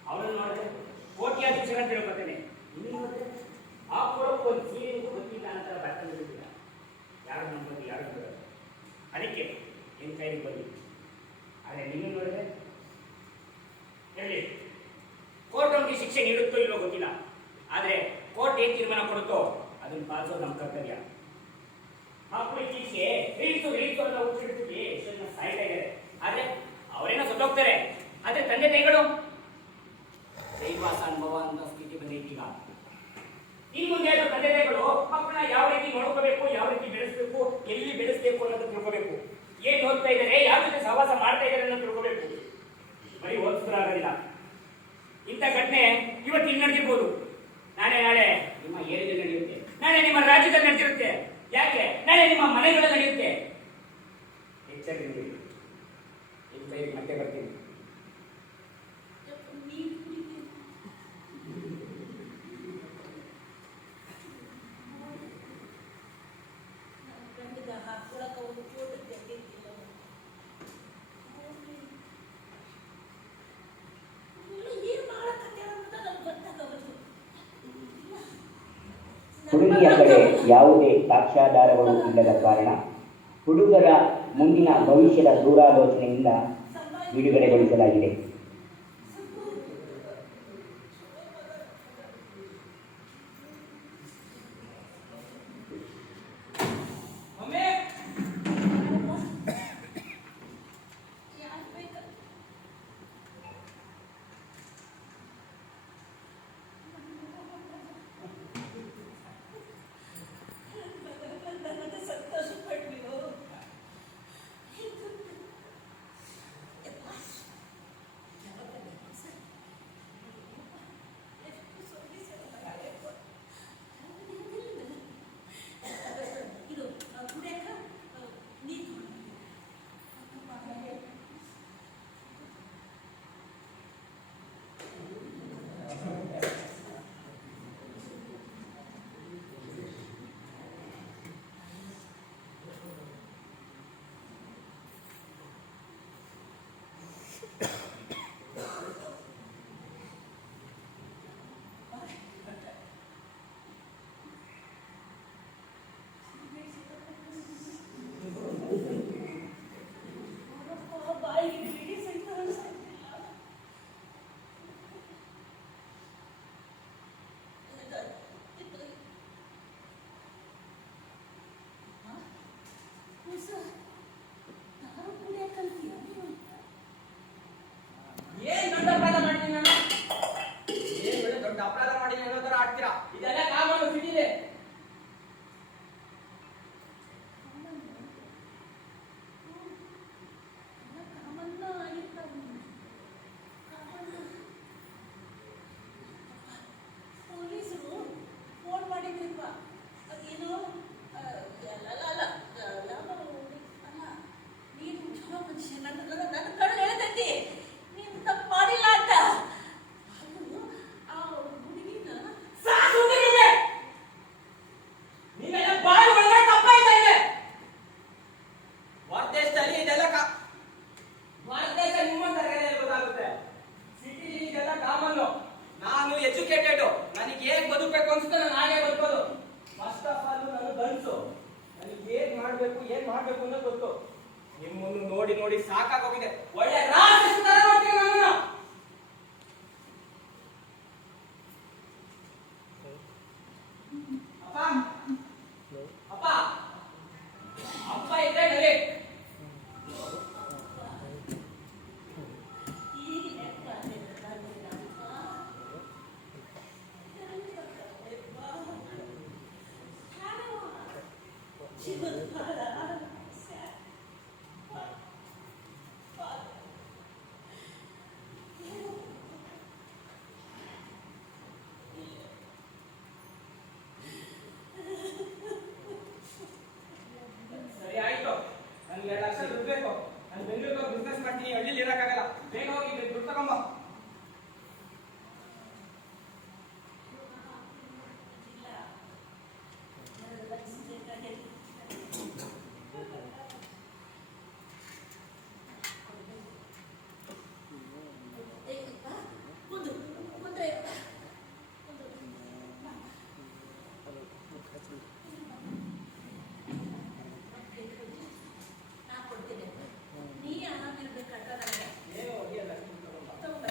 ಅವರನ್ನು ನೋಡಿದ್ರೆ ಕೋಟ್ಯಾಧೀಶರ ಅಂತ ತಿಳ್ಕೊತೇನೆ. ಆ ಕೊಡೋಕೆ ಒಂದು ಸೀರೆಗೂ ಗೊತ್ತಿಲ್ಲ ಅಂತ ಬಟ್ಟೆ ಬಿಡುತ್ತಿಲ್ಲ. ಯಾರು ನಂಬೋದು ಯಾರು ಬಿಡೋದು. ಅದಕ್ಕೆ ನಿನ್ನ ಕೈಗೆ ಬನ್ನಿ. ಆದರೆ ನಿನ್ನ ನೋಡಿದ್ರೆ ಹೇಳಿ, ಕೋರ್ಟ್ ಅವ್ರಿಗೆ ಶಿಕ್ಷೆ ನೀಡುತ್ತೋ ಇಲ್ಲೋ ಗೊತ್ತಿಲ್ಲ. ಆದರೆ ಕೋರ್ಟ್ ಏನ್ ತೀರ್ಮಾನ ಕೊಡುತ್ತೋ ಅದನ್ನು ಪಾಲಿಸೋದು ನಮ್ಮ ಕರ್ತವ್ಯ. ಮಕ್ಕಳು ಇತ್ತೀಚೆಗೆ ರೀಲ್ಸು ಅಂತ ಹುಟ್ಟಿಡ್ತೀವಿ ಎಷ್ಟು ಜನ ಸಾಯ್ತಾ ಇದ್ದಾರೆ. ಆದರೆ ಅವರೇನೋ ಸತ್ತೋಗ್ತಾರೆ. ಆದರೆ ತಂದೆ ತಾಯಿಗಳು ದೈವಾಸ ಅನುಭವ ಅನ್ನೋ ಸ್ಥಿತಿ ಬಂದೈತಿ. ಈಗ ಇನ್ನು ಮುಂದೆ ತಂದೆ ತಾಯಿಗಳು ಮಕ್ಕಳನ್ನ ಯಾವ ರೀತಿ ನೋಡ್ಕೋಬೇಕು, ಯಾವ ರೀತಿ ಬೆಳೆಸಬೇಕು, ಎಲ್ಲಿ ಬೆಳೆಸಬೇಕು ಅನ್ನೋದನ್ನ ತಿಳ್ಕೋಬೇಕು. ಏನ್ ಓದ್ತಾ ಇದ್ದಾರೆ, ಯಾವ ಜೊತೆ ಸಹವಾಸ ಮಾಡ್ತಾ ಇದ್ದಾರೆ ಅನ್ನೋದು ತಿಳ್ಕೋಬೇಕು. ಬರೀ ಓದಿಸ್ತಾರಾಗೋದಿಲ್ಲ. ಹುಡುಗಿಯ ಕಡೆ ಯಾವುದೇ ಸಾಕ್ಷ್ಯಾಧಾರಗಳು ಇಲ್ಲದ ಕಾರಣ ಹುಡುಗರ ಮುಂದಿನ ಭವಿಷ್ಯದ ದೂರಾಲೋಚನೆಯಿಂದ ಬಿಡುಗಡೆಗೊಳಿಸಲಾಗಿದೆ. ಏನ್ ದೊಡ್ಡ ಅಪರಾಧ ಮಾಡಿದ್ದೀನಿ ನಾನು? ಏನ್ ಒಳ್ಳೆ ದೊಡ್ಡ ಅಪರಾಧ ಮಾಡಿದ್ದೀನಿ ಅನ್ನೋ ತರ ಆಡ್ತೀರಾ? ಇದೆಲ್ಲ ಕಾಮನ್ ಸಿಟಿದೆ. ಪೊಲೀಸರು ಫೋನ್ ಮಾಡಿದ್ರಿಲ್ವಾ? ಅದೇನು ನೀನು ಚಲೋ ಮನುಷ್ಯ, ನನ್ನ ಕಣ್ಣು ಹೇಳ್ತೈತಿ ನೀನು ತಪ್ಪು ಮಾಡಿಲ್ಲ ಅಂತ. ಅದು ಆ ಹುಡುಗಿನ ನೀವೆಲ್ಲ ಬಾಯಿ ಒಳಗೆ ತಪ್ಪಾಯ್ತಾ ಇದೆ. ಹೊರದೇಶದಲ್ಲಿ ಇದೆಲ್ಲ ಹೊರದೇಶ ನಿಮ್ಮಂತ ಗೊತ್ತಾಗುತ್ತೆ. ಸಿಟಿಲಿ ಇದೆಲ್ಲ ಕಾಮನ್ನು. ನಾನು ಎಜುಕೇಟೆಡ್, ನನಗೆ ಹೇಗ್ ಬದುಕಬೇಕು ಅನ್ಸುತ್ತೆ ನಾನು ಹಾಗೆ ಬದುಕೋದು. ಫಸ್ಟ್ ಆಫ್ ಆಲ್ ನಾನು ಗಂಡಸು, ನನಗೆ ಹೇಗ್ ಮಾಡ್ಬೇಕು ಏನ್ ಮಾಡ್ಬೇಕು ಅನ್ನೋದು ಗೊತ್ತು. ನಿಮ್ಮನ್ನು ನೋಡಿ ನೋಡಿ ಸಾಕಾಗೋಗಿದೆ. ಒಳ್ಳೆ ರಾಕ್ಷಸ ತರ ನೋಡ್ತೀನಿ ನನ್ನನ್ನ. ಅಪ್ಪ ಅಪ್ಪ ಅಪ್ಪ ಇದ್ರೆ ಡೈರೆಕ್ಟ್ ಸರಿ ಆಯ್ತು. ನನ್ಗೆ 2 ಲಕ್ಷ ದುಡ್ಡು ಬೇಕು. ನಾನು ಬೆಂಗಳೂರಿಗೆ ಬಿಸ್ನೆಸ್ ಮಾಡ್ತೀನಿ, ಹಳ್ಳಿಲಿ ಇರಕ್ಕಾಗಲ್ಲ. ಬೇಗ ಹೋಗಿ ದುಡ್ಡು ತಗೊಂಬ. ನಾ ಕೊಡ್ತೀನಿ, ನೀ ಆರಾಮಿರ್ಬೇಕಂತ ನನಗೆ ಏನು ಹೋಗಿ 2 ಲಕ್ಷ ದುಡ್ಡು ತಗೊಂಬ. ತಗೊಂಬ.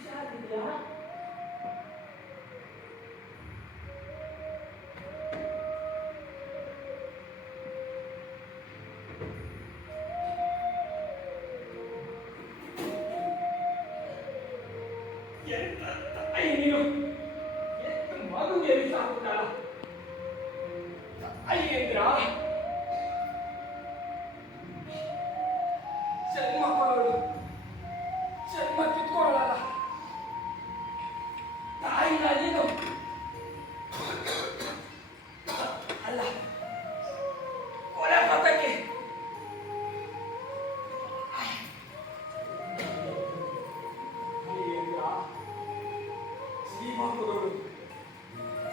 ಹುಷಾರಿದ್ಯಾ? ಎಂತ ತಾಯಿ ನೀನು? ಎಷ್ಟು ಮಗುಗೆ ವಿಷ ಹಾಕುತ್ತಲ್ಲ ಅಯ್ಯೇಂದ್ರ, ಜನ್ಮ ಕೊಡೋಳು ಜನ್ಮ ಕಿತ್ಕೊಳ್ಳಲ್ಲ ತಾಯಿನ ನೀನು ಅಲ್ಲ ಕೊಲೆ ಪಥಕ್ಕೆ ಅಯ್ಯೇಂದ್ರ, ಜೀವ ಕೊಡೋಳು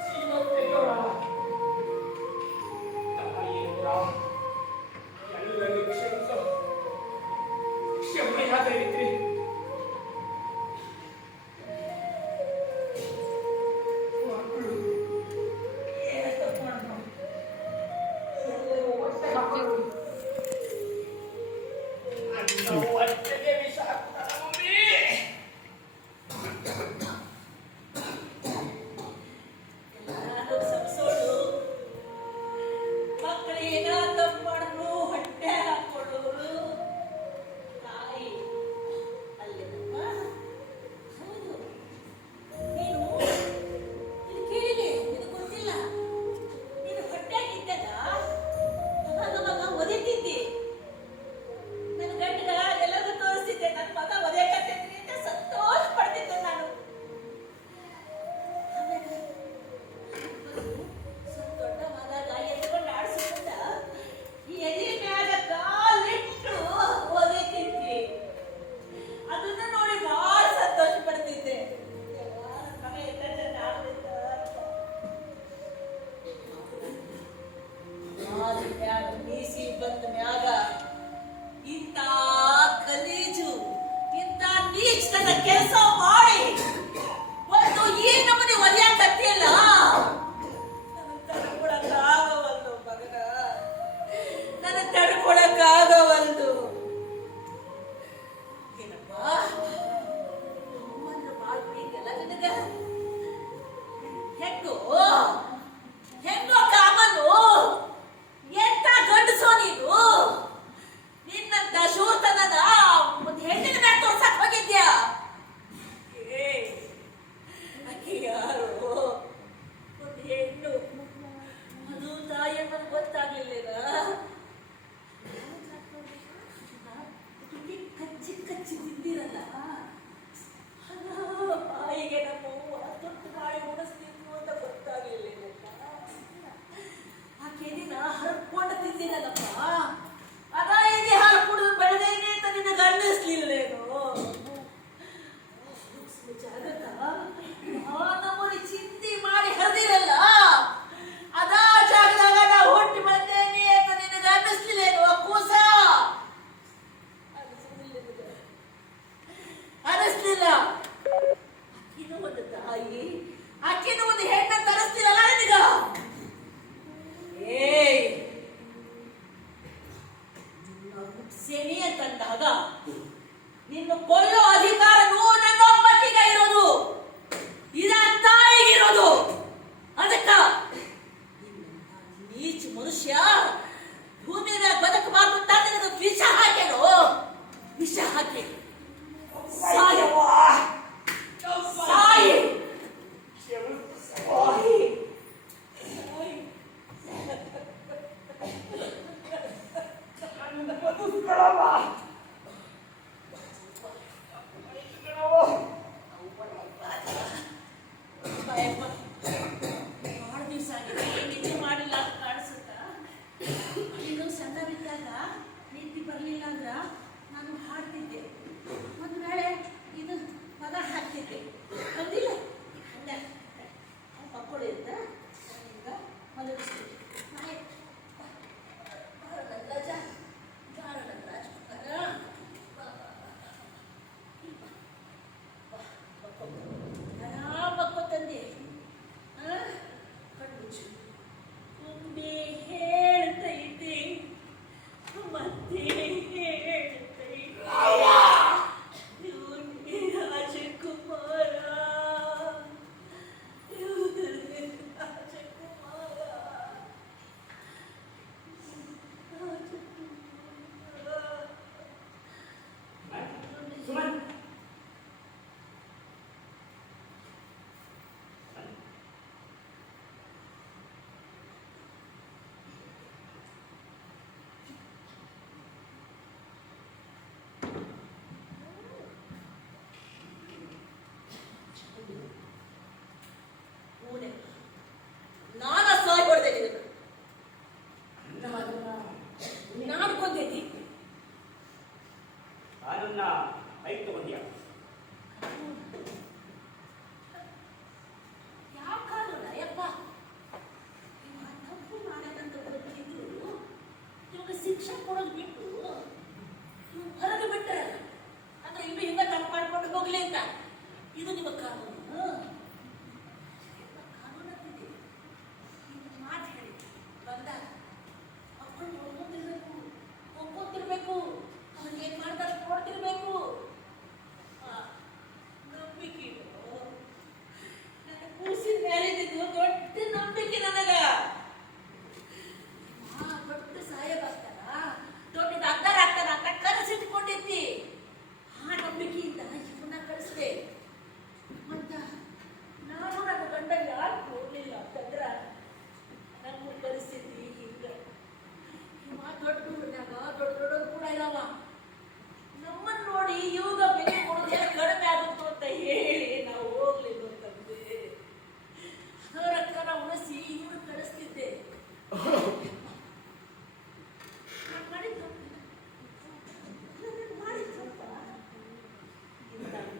ಜೀವ ತೆಗೆಯೋಳಲ್ಲ ತಾಯಿಯೇಂದ್ರ, ಎಲ್ಲರೂ ಕ್ಷಮಿಸೋ ಕ್ಷಮೆಯಾಗೈತ್ರಿ. ಮಕ್ಕಳು ಏನೇ ತಪ್ಪು ಮಾಡಿದ್ರು ಎಲ್ಲರೂ ಹೊಟ್ಟೆ ಹಾಕೊಂಡು ನನ್ನ ಹೊಟ್ಟೆಗೆ ವಿಷ ಹಾಕ್ತಾರ ಮಮ್ಮಿ. ಎಲ್ಲಾನು ಸಬ್ಸೋಳು, ಮಕ್ಕಳೀಗ ತಪ್ಪು ಮಾಡಿದ್ರು ಹೊಟ್ಟೆ ಹಾಕೊಳ್ಳೋರು ತಾಯಿ ಅಲ್ಲೇನಮ್ಮ? ಹೌದು, ನೀನು ಇದು ಕೇಳಿದೆ, ಇದು ಗೊತ್ತಿಲ್ಲ. ನೀನು ಹೊಟ್ಟೆಗಿದ್ದಾಗ ಮಗ ಒದಿತಿದ್ದಿ. ನನ್ನ ಗಂಡಗ ಎಲ್ಲರೂ ತೋರಿಸ್ತಿದ್ದೆ, ನನ್ನ ಮಗ ಒದೆಕತ್ತಿದ್ರಿ ಅಂತ ಸಂತೋಷ ಪಡ್ತಿದ್ದೆ ನಾನು. ಆಮೇಲೆ ಸ್ವಲ್ಪ ದೊಡ್ಡವಾದಾಗ ಎತ್ಕೊಂಡು ಆಡಿಸಿಕೊಂಡ ಈ ಎದೆ ಮ್ಯಾಗ ಕಾಲಿಟ್ಟು ಒದೆತಿದ್ವಿ. ಅದನ್ನ ನೋಡಿ ಬಹಳ ಸಂತೋಷ ಪಡ್ತಿದ್ದೆ. ಮಗ ಎತ್ತಂದ್ರೆ ಆಡ್ತಿದ್ದ ಅಂತ. ಮ್ಯಾಗ ಮೀಸಿ ಬಂದ ಮ್ಯಾಗ ಇಂಥ ಗಲೀಜು ಇಂಥ ನೀಚತನ ಕೆಲಸ ಮಾಡಿ ಒಂದು ಈ ನಮೂನಿ ಒದೆಯಾಕತ್ತಿಯಲ್ಲ, ನನಗೆ ತಡ್ಕೊಳಕ್ಕಾಗವಲ್ದು ಮಗನ, ನನಗೆ ತಡ್ಕೊಳಕ್ಕಾಗವಲ್ದು. ಏನಪ್ಪ ಅಮ್ಮಂದ್ರ ಮಾಡ್ಬಿಟ್ಟಿದ್ದಲ್ಲ ನಿನಗ? ಹೆಂಗೋ ಕಾಮನು, ಎಂತ ಗಂಡಸೋ ನೀನು? ನಿನ್ನಂತ ಶೂರ್ತನನ ಒಂದು ಹೆಣ್ಣಿನ ಮ್ಯಾಗ ತೋರ್ಸಕ್ ಹೋಗಿದ್ಯಾ? ಅಕ್ಕಿ ಯಾರು? ಒಂದು ಹೆಣ್ಣು, ಅದು ತಾಯಿ ಅನ್ನೋದು ಗೊತ್ತಾಗ್ಲಿಲ್ಲ. ಕಚ್ಚಿ ಕಚ್ಚಿ ತಿಂದಿರಲ್ಲ, ಬಾಯಿಗೆ ನಮ್ಮ ತುತ್ತು ಮಾಡಿ ಉಣಿಸ್ತಿದ್ವು ಅಂತ ಗೊತ್ತಾಗ್ಲಿಲ್ಲ. ಆ ಕೆದಿನ ಹರ್ಕೊಂಡು ತಿಂದಿರಲ್ಲಪ್ಪ, ಅದ ಎದೆ ಹಾಲು ಕುಡಿದು ಬೆಳೆದೇನೆ ಅಂತ ನಿನಗೆ ಅನ್ನಿಸ್ಲಿಲ್ಲೇನು? ಜಾಗಕ್ಕ ನಮ್ಮಲ್ಲಿ ಚಿಂತೆ ಮಾಡಿ ಹರಿದಿರಲ್ಲ, ಅದಾ ಜಾಗದಾಗ ನಾ ಹುಟ್ಟಿ ಬಂದೇನೆ ಅಂತ ನಿನಗೆ ಅನ್ನಿಸ್ಲಿಲ್ಲೇನು ಕೂಸ? ಅನ್ನಿಸ್ಲಿಲ್ಲ. ಆಕಿನೂ ಒಂದು ತಾಯಿ, ಆಕಿನೂ ಒಂದು ಹೆಣ್ಣ ತರಿಸ್ತಿರಲ್ಲ ನಿನಗ? ಸೇನೆ ಅಂತಂದಾಗ ನಿನ್ನ ಕೊಲ್ಲೋ ಅಧಿಕಾರ ನನ್ನೊಬ್ಬಕ್ಕಿಗೆ ಇರೋದು, ಇದ ತಾಯಿಗಿರೋದು. ಅದಕ್ಕ ನೀಚ ಮನುಷ್ಯ ಭೂಮಿ ಮ್ಯಾಗ ಬದುಕಬಾರ್ದು ಅಂತ ನಿನಗೆ ವಿಷ ಹಾಕ್ಯಾರೋ, ವಿಷ ಹಾಕಿ ಸಾಯಿ ಸಾಯಿ ಸಾಯಿ. ಬಹಳ ದಿವಸ ಆಗಿದೆ ನಿದ್ದೆ ಮಾಡಿಲ್ಲ ಅಂತ ಕಾಣಿಸುತ್ತ. ನೀನು ಸಣ್ಣವಿದ್ದಾಗ ನಿದ್ದೆ ಬರಲಿಲ್ಲ ಅಂದ್ರ ನಾನು ಹಾಡ್ತಿದ್ದೆ, ಒಂದು ವೇಳೆ ಇದು ಪದ ಹಾಕ್ತಿದ್ದೆ, ಬಂದಿಲ್ಲ ಅಲ್ಲ ಮಕ್ಕಳು ಇದ್ದ ಈಗ ಮಲಗಿಸ್ತೀನಿ. ಆರಾಮ ತಂದೆ ಮಾಡಿದ್ದು ದೊಡ್ಡ ನಂಬಿಕೆ ನನಗ. ದೊಡ್ಡ ಸಾಹೇಬ್ ಆಗ್ತಾನ, ದೊಡ್ಡ ಡಾಕ್ಟರ್ ಆಗ್ತಾನ ಅಂತ ಕನಸಿಟ್ಕೊಂಡಿದ್ದಿ. ಆ ನಂಬಿಕೆಯಿಂದ ಇವನ್ನ ಕಳಿಸ್ದೆ ಅಂತ ನಾನು ನನ್ನ ಗಂಡ ಯಾರು ನೋಡ್ಲಿಲ್ಲ ಅಂತಂದ್ರ ನಮ್ಮ ಪರಿಸ್ಥಿತಿ ಹಿಂಗ. ಇವ ದೊಡ್ಡ ಊರಿನಾಗ ದೊಡ್ಡ ದೊಡ್ಡದು ಕೂಡ ಇಲ್ಲವ. ನಮ್ಮನ್ನ ನೋಡಿ ಇವಾಗ ಬೆಲೆ ಕೊಡೋದೇ ಕಡಿಮೆ ಆಗುತ್ತೋ ಅಂತ ಹೇಳಿ ನಾವು ಹೋಗ್ಲಿಲ್ಲ ಅಂತಂದೆ. ಅದರ ರೊಕ್ಕನ ಉಳಿಸಿ ಇವ್ರು ಕಳಿಸ್ತಿದ್ದೆ.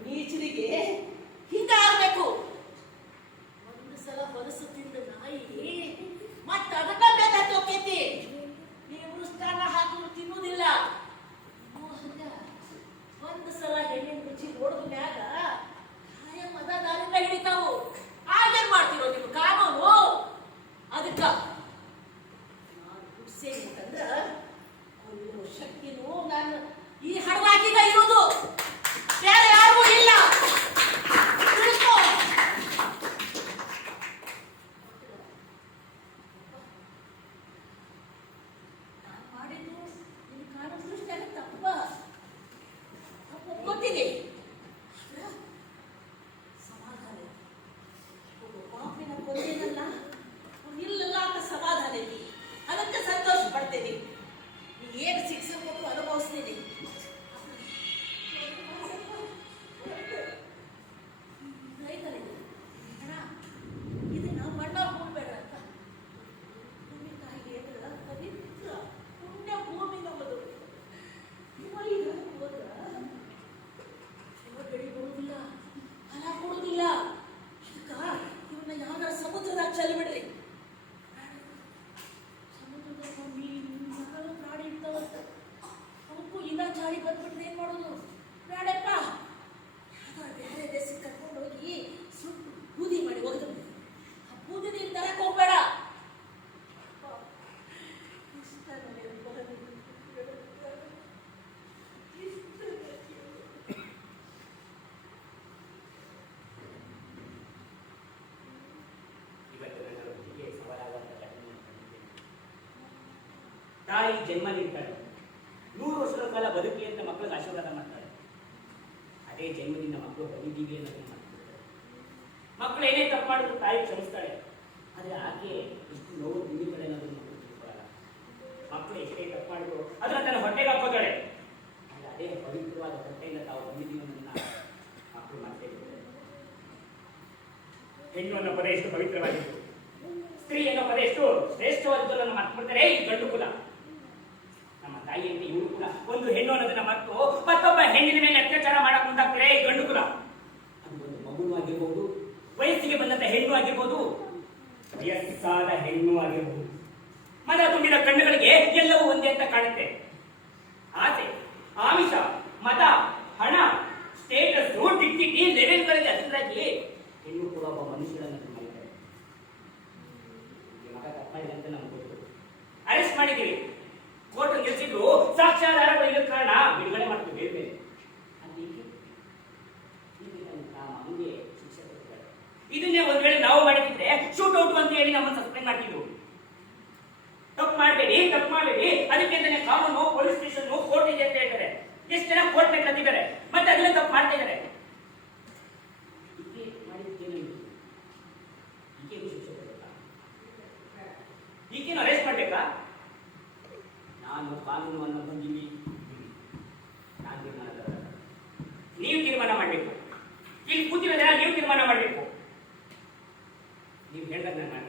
ನೀಚರಿಗೆ ಹಿಂಗಾಗಬೇಕು. ಒಂದು ಸಲ ಹೊಲಸು ತಿಂದ ನಾಯಿ ಮತ್ತೆ ಅದನ್ನ ಬೇಕಂತ ಹೋಗ್ತೈತಿ. ನೀವು ಮೃಷ್ಟಾನ್ನ ಹಾಕಿದ್ರು ತಿನ್ನುವುದಿಲ್ಲ. ಒಂದು ಸಲ ಹೆಣ್ಣಿನ ರುಚಿ ನೋಡಿದ ಮ್ಯಾಗ ಮದ ದಾರಿಂದ ಹಿಡಿತಾವು. ಆಗೇನ್ ಮಾಡ್ತಿರೋ ನೀವು ಕಾನೂನು? ಅದಕ್ಕ ಅಂತಂದ್ರ ಕೊಲ್ಲೋ ಶಕ್ತಿನೂ ನಾನು ಈ ಹಡಗಾಕಿಗ ಇರೋದು, ಬೇರೆ ಯಾರಿಗೂ ಇಲ್ಲ. ತಿಳ್ಕೊ. ನಾನು ಮಾಡಿದ್ದು ನಿನ್ನ ಕಾನೂನು ದೃಷ್ಟಿಯಾಗ ತಪ್ಪ ಗೊತ್ತಿದೆ. ಸಮಾಧಾನ ಒಬ್ಬ ಪಾಪಿನ ಕೊಂದೇನಲ್ಲ, ಇಲ್ಲಲ್ಲ ಅಂತ ಸಮಾಧಾನ ಇದೆ. ಅದಕ್ಕೆ ಸಂತೋಷ ಪಡ್ತೇನೆ. ನೀ ಏನು ಶಿಕ್ಷೆ ಕೊಟ್ಟು ಅನುಭವಿಸ್ತೀನಿ. ಇದನ್ನ ಮಣ್ಣ ಹೋಗ್ಬೇಡ ಅಂತ ಭೂಮಿ ತಾಯಿಗೆ ಹೇಳಿದ ಪವಿತ್ರ ಪುಣ್ಯ ಭೂಮಿ ನಮ್ಮದು. ಈಗ ಹೋದ್ರ ಬೆಳಿ ಕೊಡುವುದಿಲ್ಲ, ಫಲ ಕೊಡುವುದಿಲ್ಲ. ಅದಕ್ಕ ಇವನ್ನ ಯಾವ್ದಾರ ಸಮುದ್ರದಾಗ ಚೆಲ್ಬಿಡ್ರಿ. ಸಮುದ್ರದಾಗ ಮೀನು ಮಕ್ಕಳು ಪ್ರಾಣಿ ಇರ್ತಾವಂತ. ಅವಕ್ಕೂ ಇನ್ನ ಚಾಡಿ ಬಂದ್ಬಿಟ್ರೆ ಏನ್ ಮಾಡೋದು? ಬೇಡಪ್ಪ, ಯಾವ್ದಾರ ಬೇರೆ ದೇಶಕ್ಕೆ ಕರ್ಕೊಂಡು ಹೋಗಿ ಸುಟ್ಟು ಬೂದಿ ಮಾಡಿ ಹೋಗ್ದು. ಆ ಬೂದಿ ನೀರು ತರಕ್ ಹೋಗ್ಬೇಡ. ಇಷ್ಟ ತಾಯಿ ಜನ್ಮ ನೀಡ್ತಾಳೆ, 100 ವರ್ಷದ ಕಾಲ ಬದುಕಲಿ ಅಂತ ಮಕ್ಕಳಿಗೆ ಆಶೀರ್ವಾದ ಮಾಡ್ತಾಳೆ. ಅದೇ ಜನ್ಮದಿಂದ ಮಕ್ಕಳು ಬದುಕಿಗೆ ಅನ್ನೋದನ್ನ ಮಾಡ್ತಿರ್ತಾರೆ. ಮಕ್ಕಳು ಏನೇ ತಪ್ಪು ಮಾಡಿದ್ರು ತಾಯಿ ಕ್ಷಮಿಸ್ತಾಳೆ. ಆದರೆ ಆಕೆ ಇಷ್ಟು ನೋವು ತಿಂದಿದ್ದಾಳೆ ಅನ್ನೋದನ್ನ ಮಕ್ಕಳು ತಿಳ್ಕೊಳ್ಳಲ್ಲ. ಮಕ್ಕಳು ಎಷ್ಟೇ ತಪ್ಪು ಮಾಡಿದ್ರು ಅದನ್ನ ತನ್ನ ಹೊಟ್ಟೆಗೆ ಹಾಕೋತಾಳೆ. ಆದರೆ ಅದೇ ಪವಿತ್ರವಾದ ಹೊಟ್ಟೆಯಿಂದ ತಾವು ಬಂದಿದ್ದೀವಿ ಅನ್ನೋದನ್ನ ಮಕ್ಕಳು ಮತ್ತೆ ಹೇಳ್ತಾರೆ. ಹೆಣ್ಣು ಅನ್ನೋ ಪದ ಎಷ್ಟು ಪವಿತ್ರವಾಗಿತ್ತು, ಸ್ತ್ರೀ ಅನ್ನೋ ಪದ ಎಷ್ಟು ಶ್ರೇಷ್ಠವಾದದ್ದು ನನ್ನ ಮರ್ತ್ಬಿಡ್ತಾರೆ ಈ ಗಂಡು ಕುಲ. ನಮ್ಮ ತಾಯಿಯಂತೆ ಇವರು ಕೂಡ ಒಂದು ಹೆಣ್ಣು ಅನ್ನೋದನ್ನ ಮರೆತು ಮತ್ತೊಬ್ಬ ಹೆಣ್ಣಿನ ಮೇಲೆ ಅತ್ಯಾಚಾರ ಮಾಡಕ್ ಮುಂದಾಗ್ತಾರೆ ಈ ಗಂಡು ಕುಲ. ಅದು ಒಂದು ಮಗು ಆಗಿರ್ಬೋದು, ವಯಸ್ಸಿಗೆ ಬಂದಂತ ಹೆಣ್ಣು ಆಗಿರ್ಬೋದು, ವಯಸ್ಸಾದ ಹೆಣ್ಣು ಆಗಿರ್ಬೋದು. ಮನ ತುಂಬಿದ ಕಣ್ಣುಗಳಿಗೆ ಎಲ್ಲವೂ ಒಂದೇ ಅಂತ ಕಾಣುತ್ತೆ. ಆಸೆ, ಆಮಿಷ, ಮತ, ಹಣ, ಸ್ಟೇಟಸ್, ಡಿಗ್ನಿಟಿ ಲೆವೆಲ್ಗಳಿಗೆ ಅದರಾಗಿ ಹೆಣ್ಣು ಕೂಡ ಒಬ್ಬ ಮನುಷ್ಯನನ್ನು ಮಾಡಿದ್ದಾರೆ. ಮಗ ತಪ್ಪಾಡಿದಂತ ನಮ್ಗೆ ಗೊತ್ತು. ಅರೆಸ್ಟ್ ಮಾಡಿದ್ದೀವಿ, ಕೋರ್ಟ್ ನಿಲ್ಲಿಸಿದ್ರು, ಸಾಕ್ಷ್ಯಾಧಾರಗಳು ಇರೋ ಕಾರಣ ಬಿಡುಗಡೆ ಮಾಡ್ತೀವಿ ಬೇರೆ ಬೇರೆ. ಹಂಗೆ ಶಿಕ್ಷೆ ಕೊಡ್ತಾರೆ. ಇದನ್ನೇ ಒಂದ್ ವೇಳೆ ನಾವು ಮಾಡಿದ್ರೆ ಶೂಟ್ ಔಟ್ ಅಂತ ಹೇಳಿ ನಮ್ಮನ್ನು ಸಸ್ಪೆಂಡ್ ಮಾಡ್ತಿದ್ರು. ತಪ್ಪು ಮಾಡಬೇಡಿ, ತಪ್ಪು ಮಾಡಬೇಡಿ, ಅದಕ್ಕೆ ಅಂತಾನೆ ಕಾನೂನು, ಪೊಲೀಸ್ ಸ್ಟೇಷನ್, ಕೋರ್ಟ್ ಇದೆ ಅಂತ ಹೇಳ್ತಾರೆ. ಎಷ್ಟು ಜನ ಕೋರ್ಟ್ ಮೇಲೆ ಕತ್ತಿದ್ದಾರೆ, ಮತ್ತೆ ಅದನ್ನ ತಪ್ಪು ಮಾಡ್ತಾ ಇದ್ದಾರೆ. ಈಗೇನು ಅರೆಸ್ಟ್ ಮಾಡ್ಬೇಕಾ? ನಾನು ಕಾನೂನನ್ನು ಬಂದೀವಿ, ನಾನು ತೀರ್ಮಾನ, ನೀವು ತೀರ್ಮಾನ ಮಾಡಬೇಕು. ಇಲ್ಲಿ ಕೂತಿರೋ ಜನ ನೀವು ತೀರ್ಮಾನ ಮಾಡಬೇಕು. ನೀವು ಹೇಳಿದಾಗ ನಾನು